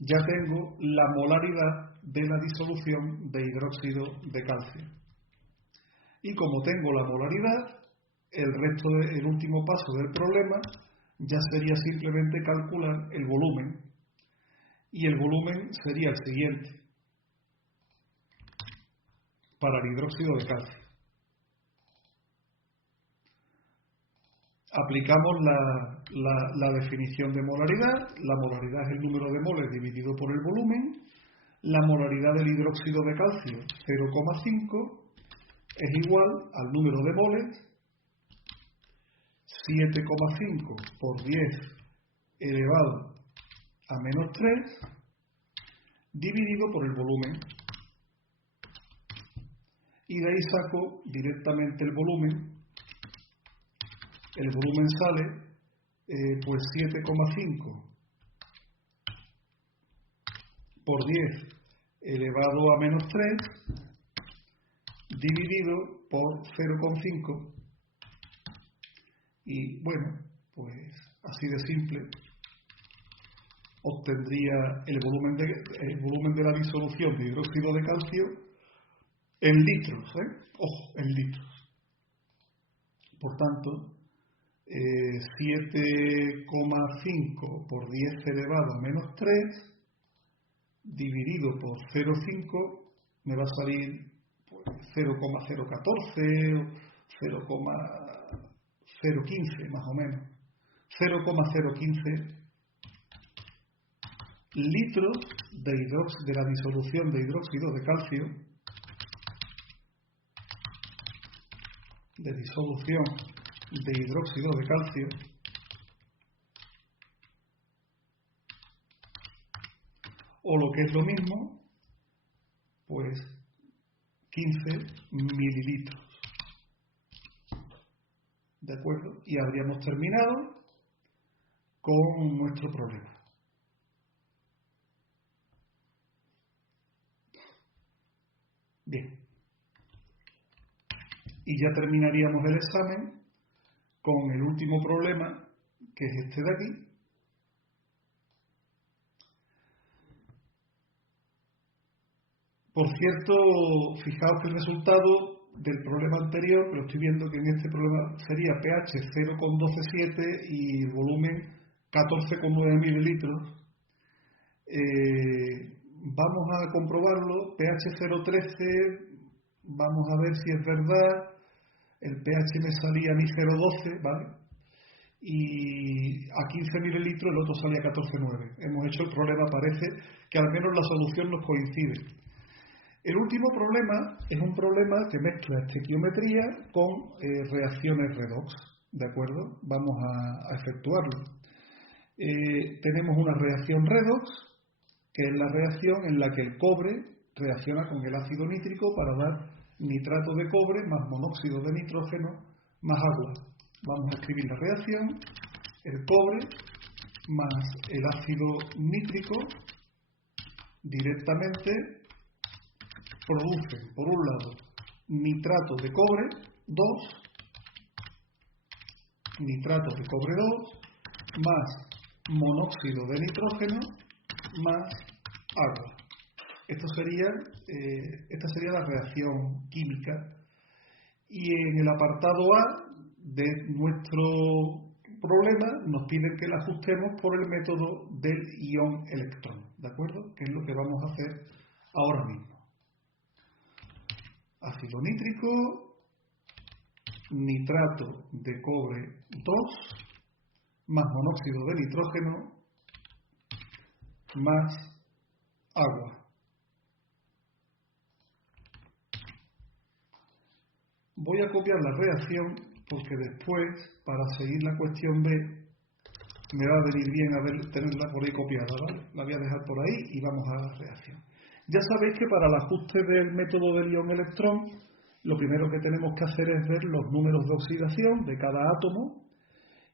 ya tengo la molaridad de la disolución de hidróxido de calcio. Y como tengo la molaridad, el último paso del problema ya sería simplemente calcular el volumen. Y el volumen sería el siguiente para el hidróxido de calcio. Aplicamos la definición de molaridad. La molaridad es el número de moles dividido por el volumen. La molaridad del hidróxido de calcio, 0,5, es igual al número de moles, 7,5 por 10 elevado a menos 3, dividido por el volumen. Y de ahí saco directamente el volumen. El volumen sale pues 7,5 por 10 elevado a menos 3 dividido por 0,5 y bueno, pues así de simple obtendría el volumen de la disolución de hidróxido de calcio en litros, ojo, en litros. Por tanto, 7,5 por 10 elevado a menos 3 dividido por 0,5 me va a salir 0,014 o 0,015 más o menos. 0,015 litros de la disolución de hidróxido de calcio, de disolución de hidróxido de calcio, o lo que es lo mismo, pues 15 mililitros. ¿De acuerdo? Y habríamos terminado con nuestro problema. Bien. Y ya terminaríamos el examen con el último problema, que es este de aquí. Por cierto, fijaos que el resultado del problema anterior, pero estoy viendo que en este problema sería pH 0,127 y volumen 14,9 mililitros. Vamos a comprobarlo. pH 0,13, vamos a ver si es verdad. El pH me salía a mí 0,12, ¿vale? Y a 15 mililitros el otro salía a 14,9. Hemos hecho el problema, parece que al menos la solución nos coincide. El último problema es un problema que mezcla estequiometría con reacciones redox, ¿de acuerdo? Vamos a efectuarlo. Tenemos una reacción redox, que es la reacción en la que el cobre reacciona con el ácido nítrico para dar nitrato de cobre más monóxido de nitrógeno más agua. Vamos a escribir la reacción. El cobre más el ácido nítrico directamente producen, por un lado, nitrato de cobre 2, nitrato de cobre 2, más monóxido de nitrógeno, más agua. Esta sería la reacción química. Y en el apartado A de nuestro problema nos piden que la ajustemos por el método del ion electrón, ¿de acuerdo? Que es lo que vamos a hacer ahora mismo. Ácido nítrico, nitrato de cobre 2, más monóxido de nitrógeno, más agua. Voy a copiar la reacción porque después, para seguir la cuestión B, me va a venir bien tenerla por ahí copiada, ¿vale? La voy a dejar por ahí y vamos a la reacción. Ya sabéis que para el ajuste del método del ion electrón, lo primero que tenemos que hacer es ver los números de oxidación de cada átomo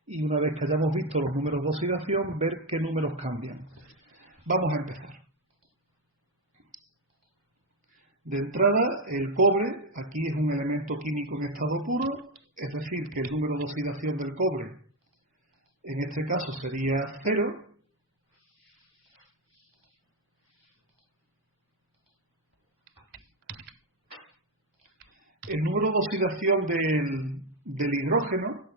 y una vez que hayamos visto los números de oxidación, ver qué números cambian. Vamos a empezar. De entrada, el cobre, aquí es un elemento químico en estado puro, es decir, que el número de oxidación del cobre, en este caso sería 0, el número de oxidación del hidrógeno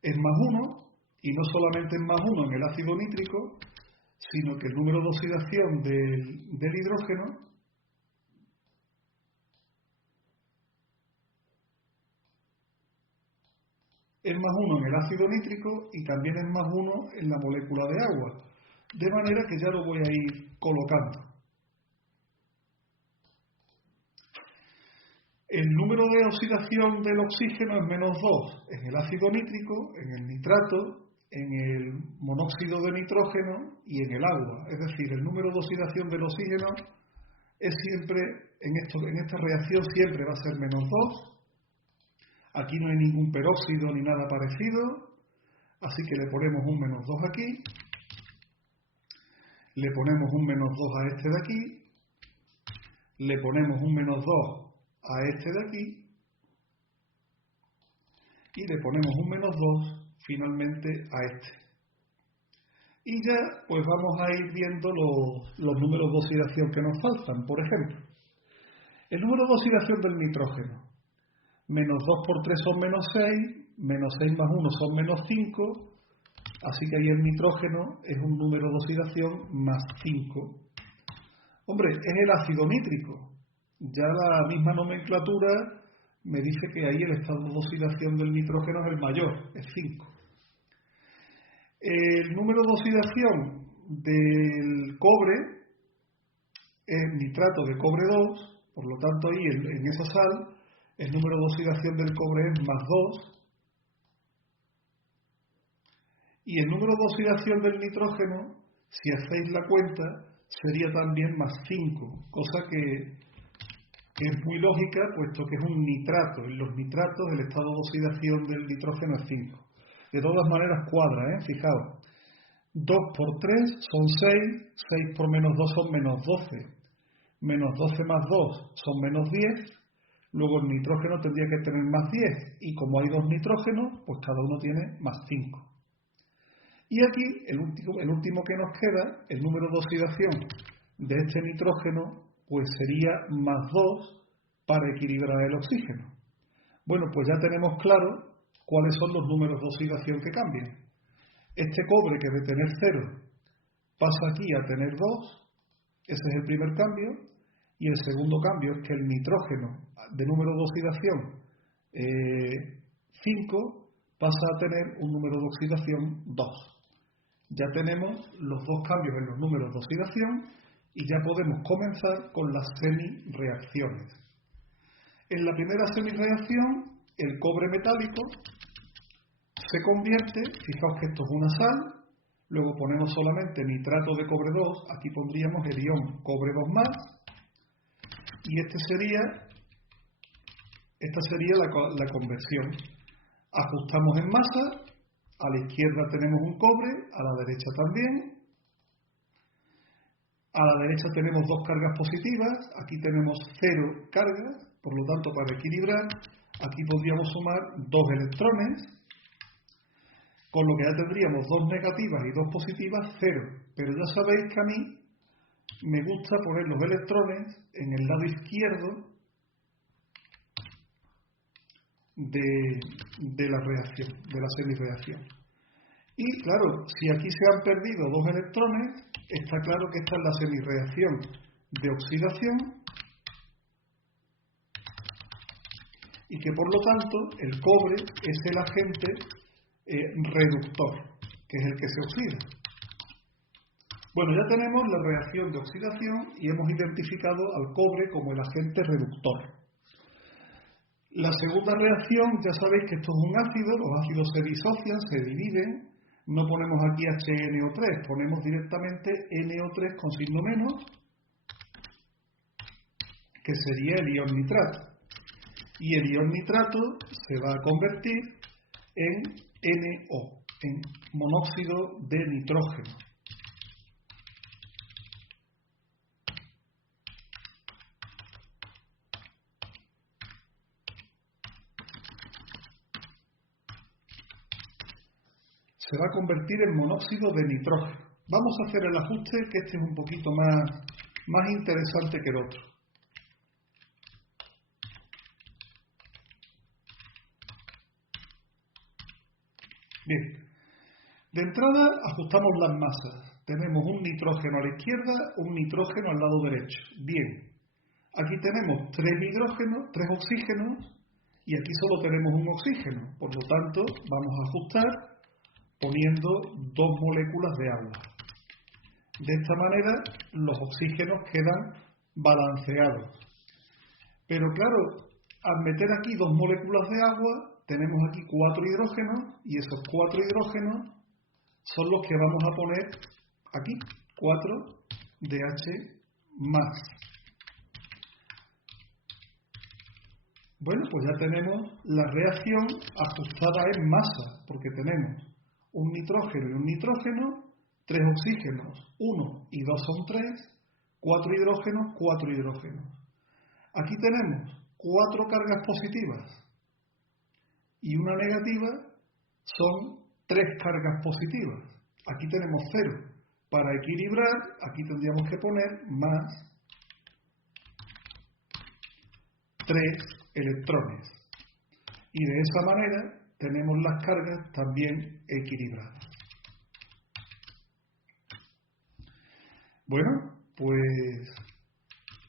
es más 1, y no solamente es más 1 en el ácido nítrico, sino que el número de oxidación del hidrógeno es más 1 en el ácido nítrico y también es más 1 en la molécula de agua, de manera que ya lo voy a ir colocando. El número de oxidación del oxígeno es menos 2 en el ácido nítrico, en el nitrato, en el monóxido de nitrógeno y en el agua. Es decir, el número de oxidación del oxígeno es siempre, en esta reacción siempre va a ser menos 2. Aquí no hay ningún peróxido ni nada parecido, así que le ponemos un menos 2 aquí, le ponemos un menos 2 a este de aquí, le ponemos un menos 2 a este de aquí y le ponemos un menos 2 finalmente a este. Y ya pues vamos a ir viendo los números de oxidación que nos faltan. Por ejemplo, el número de oxidación del nitrógeno. Menos 2 por 3 son menos 6, menos 6 más 1 son menos 5, así que ahí el nitrógeno es un número de oxidación más 5. Hombre, es el ácido nítrico. Ya la misma nomenclatura me dice que ahí el estado de oxidación del nitrógeno es el mayor, es 5. El número de oxidación del cobre es nitrato de cobre 2, por lo tanto ahí en esa sal el número de oxidación del cobre es más 2. Y el número de oxidación del nitrógeno, si hacéis la cuenta, sería también más 5, cosa que es muy lógica, puesto que es un nitrato. En los nitratos el estado de oxidación del nitrógeno es 5. De todas maneras cuadra, fijaos. 2 por 3 son 6, 6 por menos 2 son menos 12. Menos 12 más 2 son menos 10. Luego el nitrógeno tendría que tener más 10. Y como hay dos nitrógenos, pues cada uno tiene más 5. Y aquí, el último que nos queda, el número de oxidación de este nitrógeno, pues sería más 2 para equilibrar el oxígeno. Bueno, pues ya tenemos claro cuáles son los números de oxidación que cambian. Este cobre, que de tener 0 pasa aquí a tener 2, ese es el primer cambio, y el segundo cambio es que el nitrógeno de número de oxidación 5 pasa a tener un número de oxidación 2. Ya tenemos los dos cambios en los números de oxidación y ya podemos comenzar con las semireacciones. En la primera semireacción, el cobre metálico se convierte, fijaos que esto es una sal, luego ponemos solamente nitrato de cobre 2, aquí pondríamos el ion cobre 2 más, y esta sería la conversión. Ajustamos en masa, a la izquierda tenemos un cobre, a la derecha también. A la derecha tenemos dos cargas positivas, aquí tenemos 0 cargas, por lo tanto para equilibrar, aquí podríamos sumar 2 electrones, con lo que ya tendríamos 2 negativas y 2 positivas, 0. Pero ya sabéis que a mí me gusta poner los electrones en el lado izquierdo de la reacción, de la semireacción. Y claro, si aquí se han perdido 2 electrones, está claro que esta es la semireacción de oxidación y que por lo tanto el cobre es el agente reductor, que es el que se oxida. Bueno, ya tenemos la reacción de oxidación y hemos identificado al cobre como el agente reductor. La segunda reacción, ya sabéis que esto es un ácido, los ácidos se disocian, se dividen, no ponemos aquí HNO3, ponemos directamente NO3 con signo menos, que sería el ion nitrato. Y el ion nitrato se va a convertir en NO, en monóxido de nitrógeno. Se va a convertir en monóxido de nitrógeno. Vamos a hacer el ajuste, que este es un poquito más interesante que el otro. Bien, de entrada ajustamos las masas. Tenemos un nitrógeno a la izquierda, un nitrógeno al lado derecho. Bien, aquí tenemos tres oxígenos, y aquí solo tenemos un oxígeno. Por lo tanto, vamos a ajustar poniendo 2 moléculas de agua. De esta manera, los oxígenos quedan balanceados. Pero claro, al meter aquí 2 moléculas de agua, tenemos aquí 4 hidrógenos, y esos 4 hidrógenos son los que vamos a poner aquí, 4 DH más. Bueno, pues ya tenemos la reacción ajustada en masa, porque tenemos un nitrógeno y un nitrógeno, 3 oxígenos, 1 y 2 son 3, 4 hidrógenos, 4 hidrógenos. Aquí tenemos 4 cargas positivas y una negativa, son 3 cargas positivas. Aquí tenemos 0. Para equilibrar, aquí tendríamos que poner más 3 electrones. Y de esa manera tenemos las cargas también equilibradas. Bueno, pues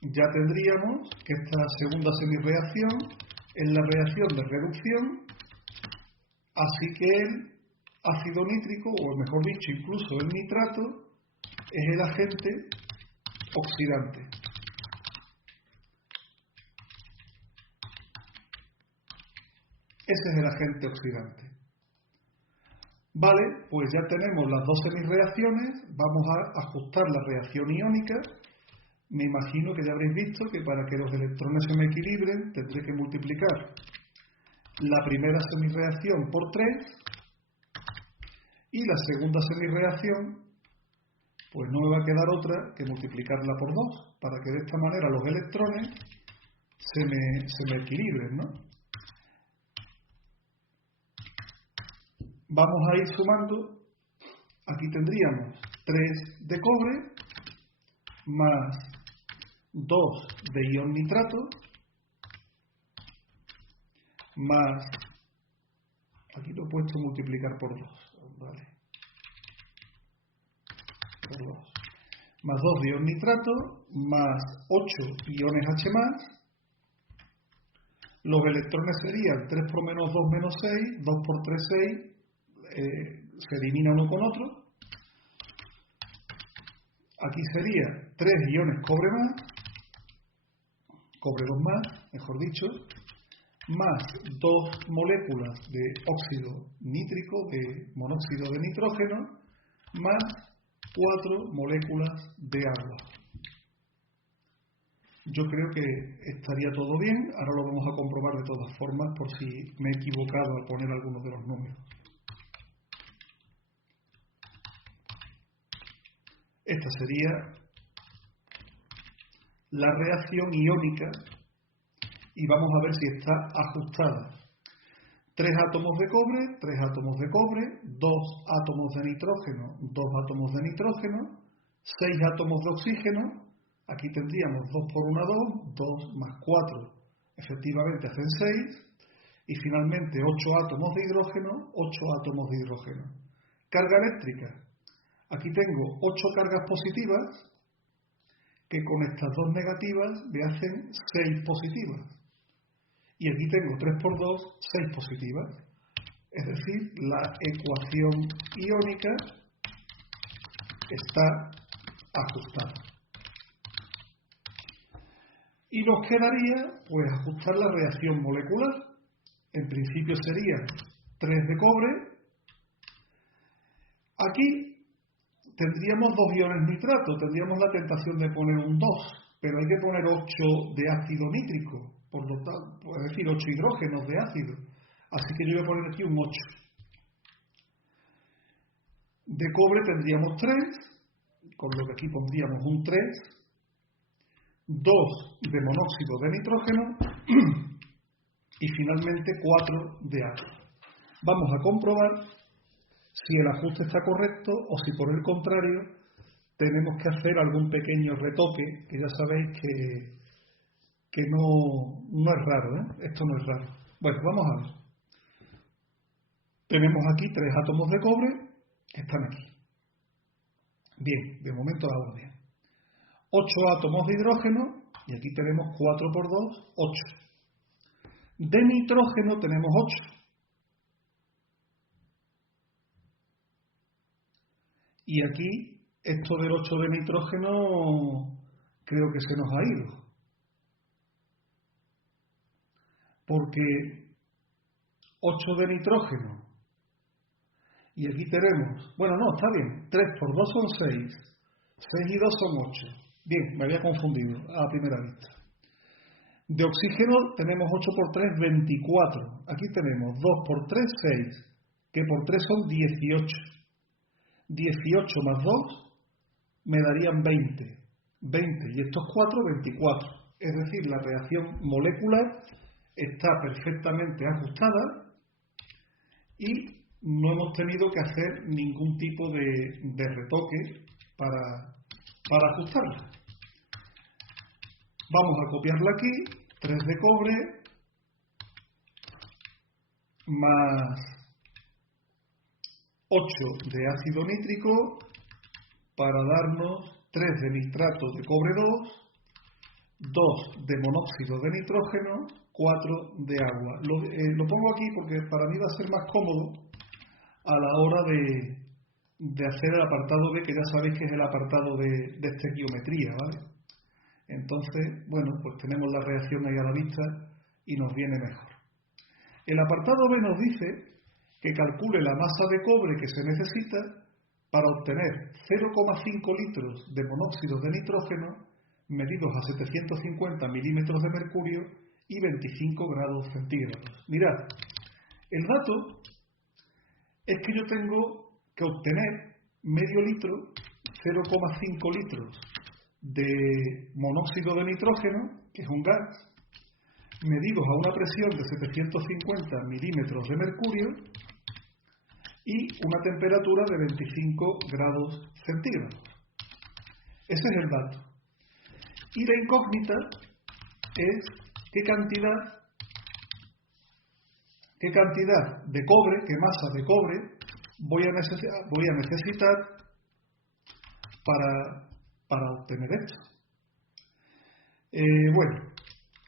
ya tendríamos que esta segunda semireacción es la reacción de reducción, así que el ácido nítrico, o mejor dicho, incluso el nitrato, es el agente oxidante. Ese es el agente oxidante. Vale, pues ya tenemos las 2 semireacciones, vamos a ajustar la reacción iónica. Me imagino que ya habréis visto que para que los electrones se me equilibren tendré que multiplicar la primera semireacción por 3 y la segunda semireacción, pues no me va a quedar otra que multiplicarla por 2, para que de esta manera los electrones se me equilibren, ¿no? Vamos a ir sumando. Aquí tendríamos 3 de cobre más 2 de ion nitrato más, aquí lo he puesto multiplicar por 2, ¿vale? Por 2. Más 2 de ion nitrato más 8 iones H+. Los electrones serían 3 por menos 2 menos 6, 2 por 3 6, se elimina uno con otro. Aquí sería 3 iones cobre 2 más, mejor dicho, más 2 moléculas de óxido nítrico, de monóxido de nitrógeno, más 4 moléculas de agua. Yo creo que estaría todo bien. Ahora lo vamos a comprobar de todas formas por si me he equivocado al poner algunos de los números. Esta sería la reacción iónica y vamos a ver si está ajustada. 3 átomos de cobre, 3 átomos de cobre, 2 átomos de nitrógeno, 2 átomos de nitrógeno, 6 átomos de oxígeno. Aquí tendríamos 2 por 1, 2, 2 más 4, efectivamente hacen 6, y finalmente 8 átomos de hidrógeno, 8 átomos de hidrógeno. Carga eléctrica. Aquí tengo 8 cargas positivas, que con estas 2 negativas me hacen 6 positivas. Y aquí tengo 3 por 2, 6 positivas. Es decir, la ecuación iónica está ajustada. Y nos quedaría pues ajustar la reacción molecular. En principio sería 3 de cobre. Aquí tendríamos 2 iones nitrato, tendríamos la tentación de poner un 2, pero hay que poner 8 de ácido nítrico, por lo tanto, es decir, 8 hidrógenos de ácido. Así que yo voy a poner aquí un 8. De cobre tendríamos 3, con lo que aquí pondríamos un 3, 2 de monóxido de nitrógeno y finalmente 4 de agua. Vamos a comprobar si el ajuste está correcto o si por el contrario tenemos que hacer algún pequeño retoque, que ya sabéis que no es raro, ¿eh? Esto no es raro. Bueno, vamos a ver. Tenemos aquí 3 átomos de cobre que están aquí. Bien, de momento vamos bien. 8 átomos de hidrógeno, y aquí tenemos 4 por 2, 8. De nitrógeno tenemos 8. Y aquí, esto del 8 de nitrógeno, creo que se nos ha ido. Porque 8 de nitrógeno, y aquí tenemos, bueno, no, está bien, 3 por 2 son 6, 6 y 2 son 8. Bien, me había confundido a primera vista. De oxígeno tenemos 8 por 3, 24. Aquí tenemos 2 por 3, 6, que por 3 son 18. 18 más 2 me darían 20. 20 y estos 4, 24. Es decir, la reacción molecular está perfectamente ajustada y no hemos tenido que hacer ningún tipo de retoque para ajustarla. Vamos a copiarla aquí, 3 de cobre más 8 de ácido nítrico para darnos 3 de nitrato de cobre 2, 2 de monóxido de nitrógeno, 4 de agua. Lo pongo aquí porque para mí va a ser más cómodo a la hora de hacer el apartado B, que ya sabéis que es el apartado de estequiometría, ¿vale? Entonces, bueno, pues tenemos la reacción ahí a la vista y nos viene mejor. El apartado B nos dice que calcule la masa de cobre que se necesita para obtener 0,5 litros de monóxido de nitrógeno medidos a 750 milímetros de mercurio y 25 grados centígrados. Mirad, el dato es que yo tengo que obtener medio litro, 0,5 litros de monóxido de nitrógeno, que es un gas, medidos a una presión de 750 milímetros de mercurio y una temperatura de 25 grados centígrados. Ese es el dato. Y la incógnita es qué cantidad de cobre, qué masa de cobre voy a necesitar para obtener esto. Bueno,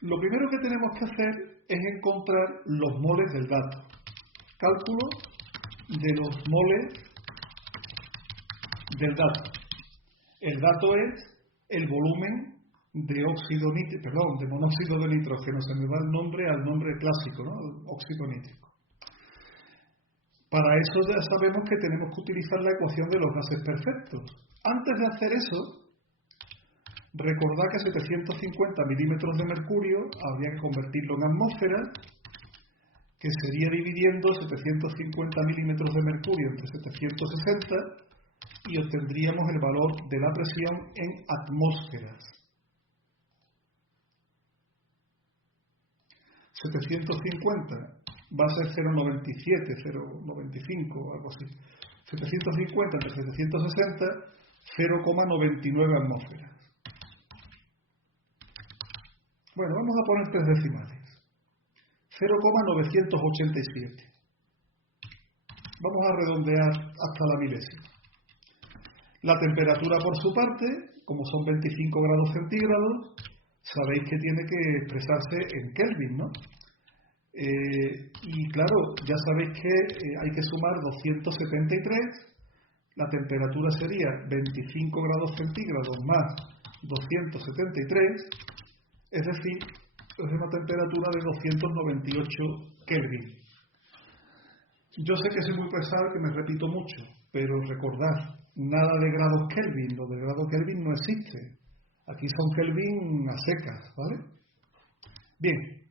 lo primero que tenemos que hacer es encontrar los moles del dato. Cálculo de los moles del dato. El dato es el volumen de monóxido de nitrógeno. Se me va el nombre al nombre clásico, ¿no? Óxido nítrico. Para eso ya sabemos que tenemos que utilizar la ecuación de los gases perfectos. Antes de hacer eso, recordad que 750 milímetros de mercurio habría que convertirlo en atmósfera, que sería dividiendo 750 milímetros de mercurio entre 760 y obtendríamos el valor de la presión en atmósferas. 750 va a ser 0,97, 0,95, algo así. 750 entre 760, 0,99 atmósferas. Bueno, vamos a poner 3 decimales. 0,987. Vamos a redondear hasta la milésima. La temperatura por su parte, como son 25 grados centígrados, sabéis que tiene que expresarse en Kelvin, ¿no? Y claro, ya sabéis que hay que sumar 273, la temperatura sería 25 grados centígrados más 273, es decir, es una temperatura de 298 Kelvin. Yo sé que soy muy pesado, que me repito mucho, pero recordad, nada de grados Kelvin, lo de grado Kelvin no existe. Aquí son Kelvin a secas, ¿vale? Bien.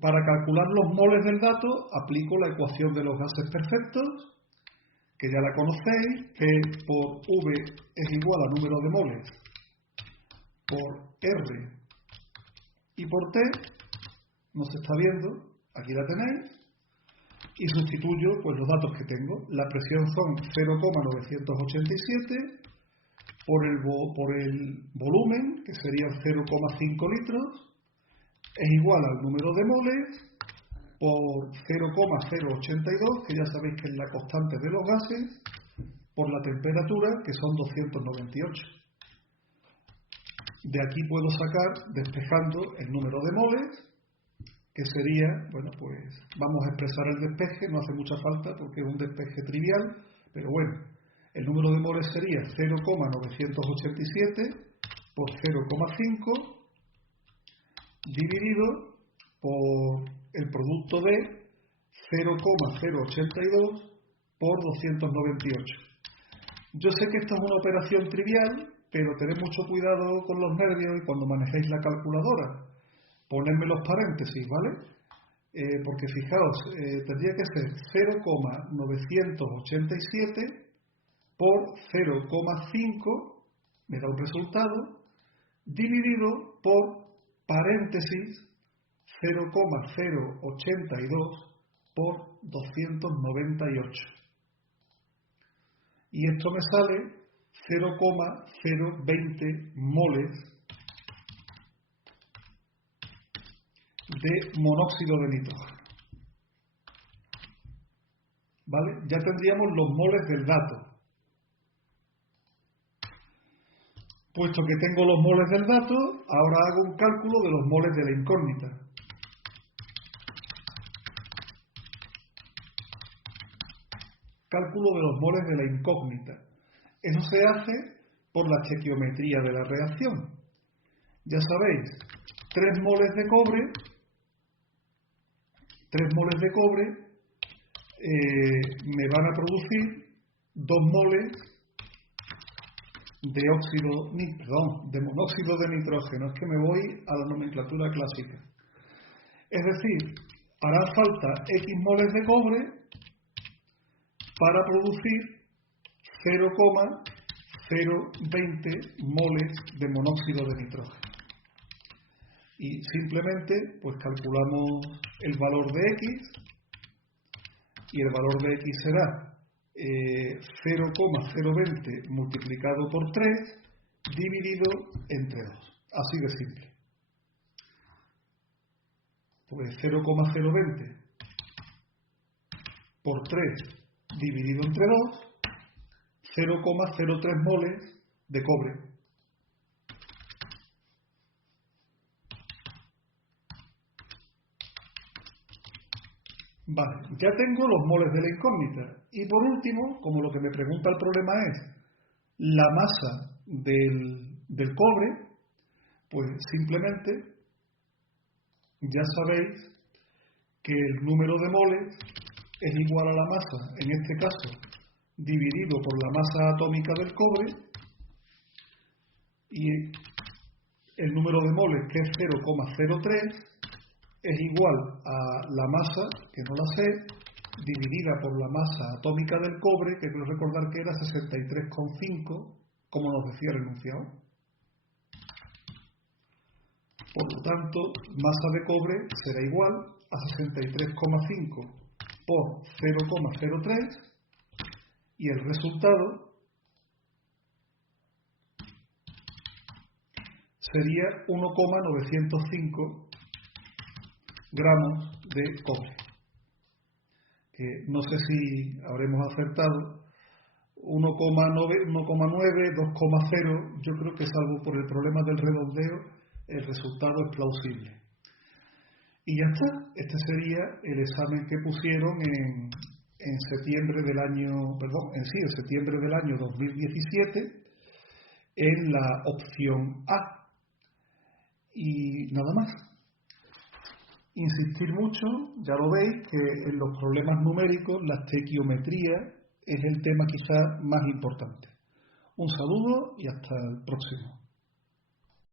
Para calcular los moles del dato, aplico la ecuación de los gases perfectos, que ya la conocéis, P por V es igual a número de moles por R y por T, no se está viendo, aquí la tenéis, y sustituyo pues los datos que tengo. La presión son 0,987 por el volumen, que serían 0,5 litros, es igual al número de moles por 0,082, que ya sabéis que es la constante de los gases, por la temperatura, que son 298. De aquí puedo sacar, despejando, el número de moles, que sería, bueno, pues vamos a expresar el despeje, no hace mucha falta porque es un despeje trivial, pero bueno, el número de moles sería 0,987 por 0,5 dividido por el producto de 0,082 por 298. Yo sé que esto es una operación trivial, pero tened mucho cuidado con los nervios y cuando manejéis la calculadora. Ponedme los paréntesis, ¿vale? Porque fijaos, tendría que ser 0,987 por 0,5, me da un resultado, dividido por paréntesis 0,082 por 298. Y esto me sale 0,020 moles de monóxido de nitrógeno. ¿Vale? Ya tendríamos los moles del dato. Puesto que tengo los moles del dato, ahora hago un cálculo de los moles de la incógnita. Cálculo de los moles de la incógnita. Eso se hace por la estequiometría de la reacción. Ya sabéis, 3 moles de cobre me van a producir 2 moles de monóxido de nitrógeno. Es que me voy a la nomenclatura clásica. Es decir, harán falta X moles de cobre para producir 0,020 moles de monóxido de nitrógeno. Y simplemente pues calculamos el valor de X y el valor de X será 0,020 multiplicado por 3 dividido entre 2. Así de simple. Pues 0,020 por 3 dividido entre 2, 0,03 moles de cobre. Vale, ya tengo los moles de la incógnita. Y por último, como lo que me pregunta el problema es la masa del cobre, pues simplemente ya sabéis que el número de moles es igual a la masa, en este caso, dividido por la masa atómica del cobre, y el número de moles, que es 0,03, es igual a la masa, que no la sé, dividida por la masa atómica del cobre, que quiero recordar que era 63,5, como nos decía el enunciado. Por lo tanto, masa de cobre será igual a 63,5 por 0,03 y el resultado sería 1,905 gramos de cobre. No sé si habremos acertado. 1,9, 2,0, yo creo que salvo por el problema del redondeo, el resultado es plausible. Y ya está. Este sería el examen que pusieron en septiembre del año 2017 en la opción A. Y nada más. Insistir mucho, ya lo veis, que en los problemas numéricos la estequiometría es el tema quizá más importante. Un saludo y hasta el próximo.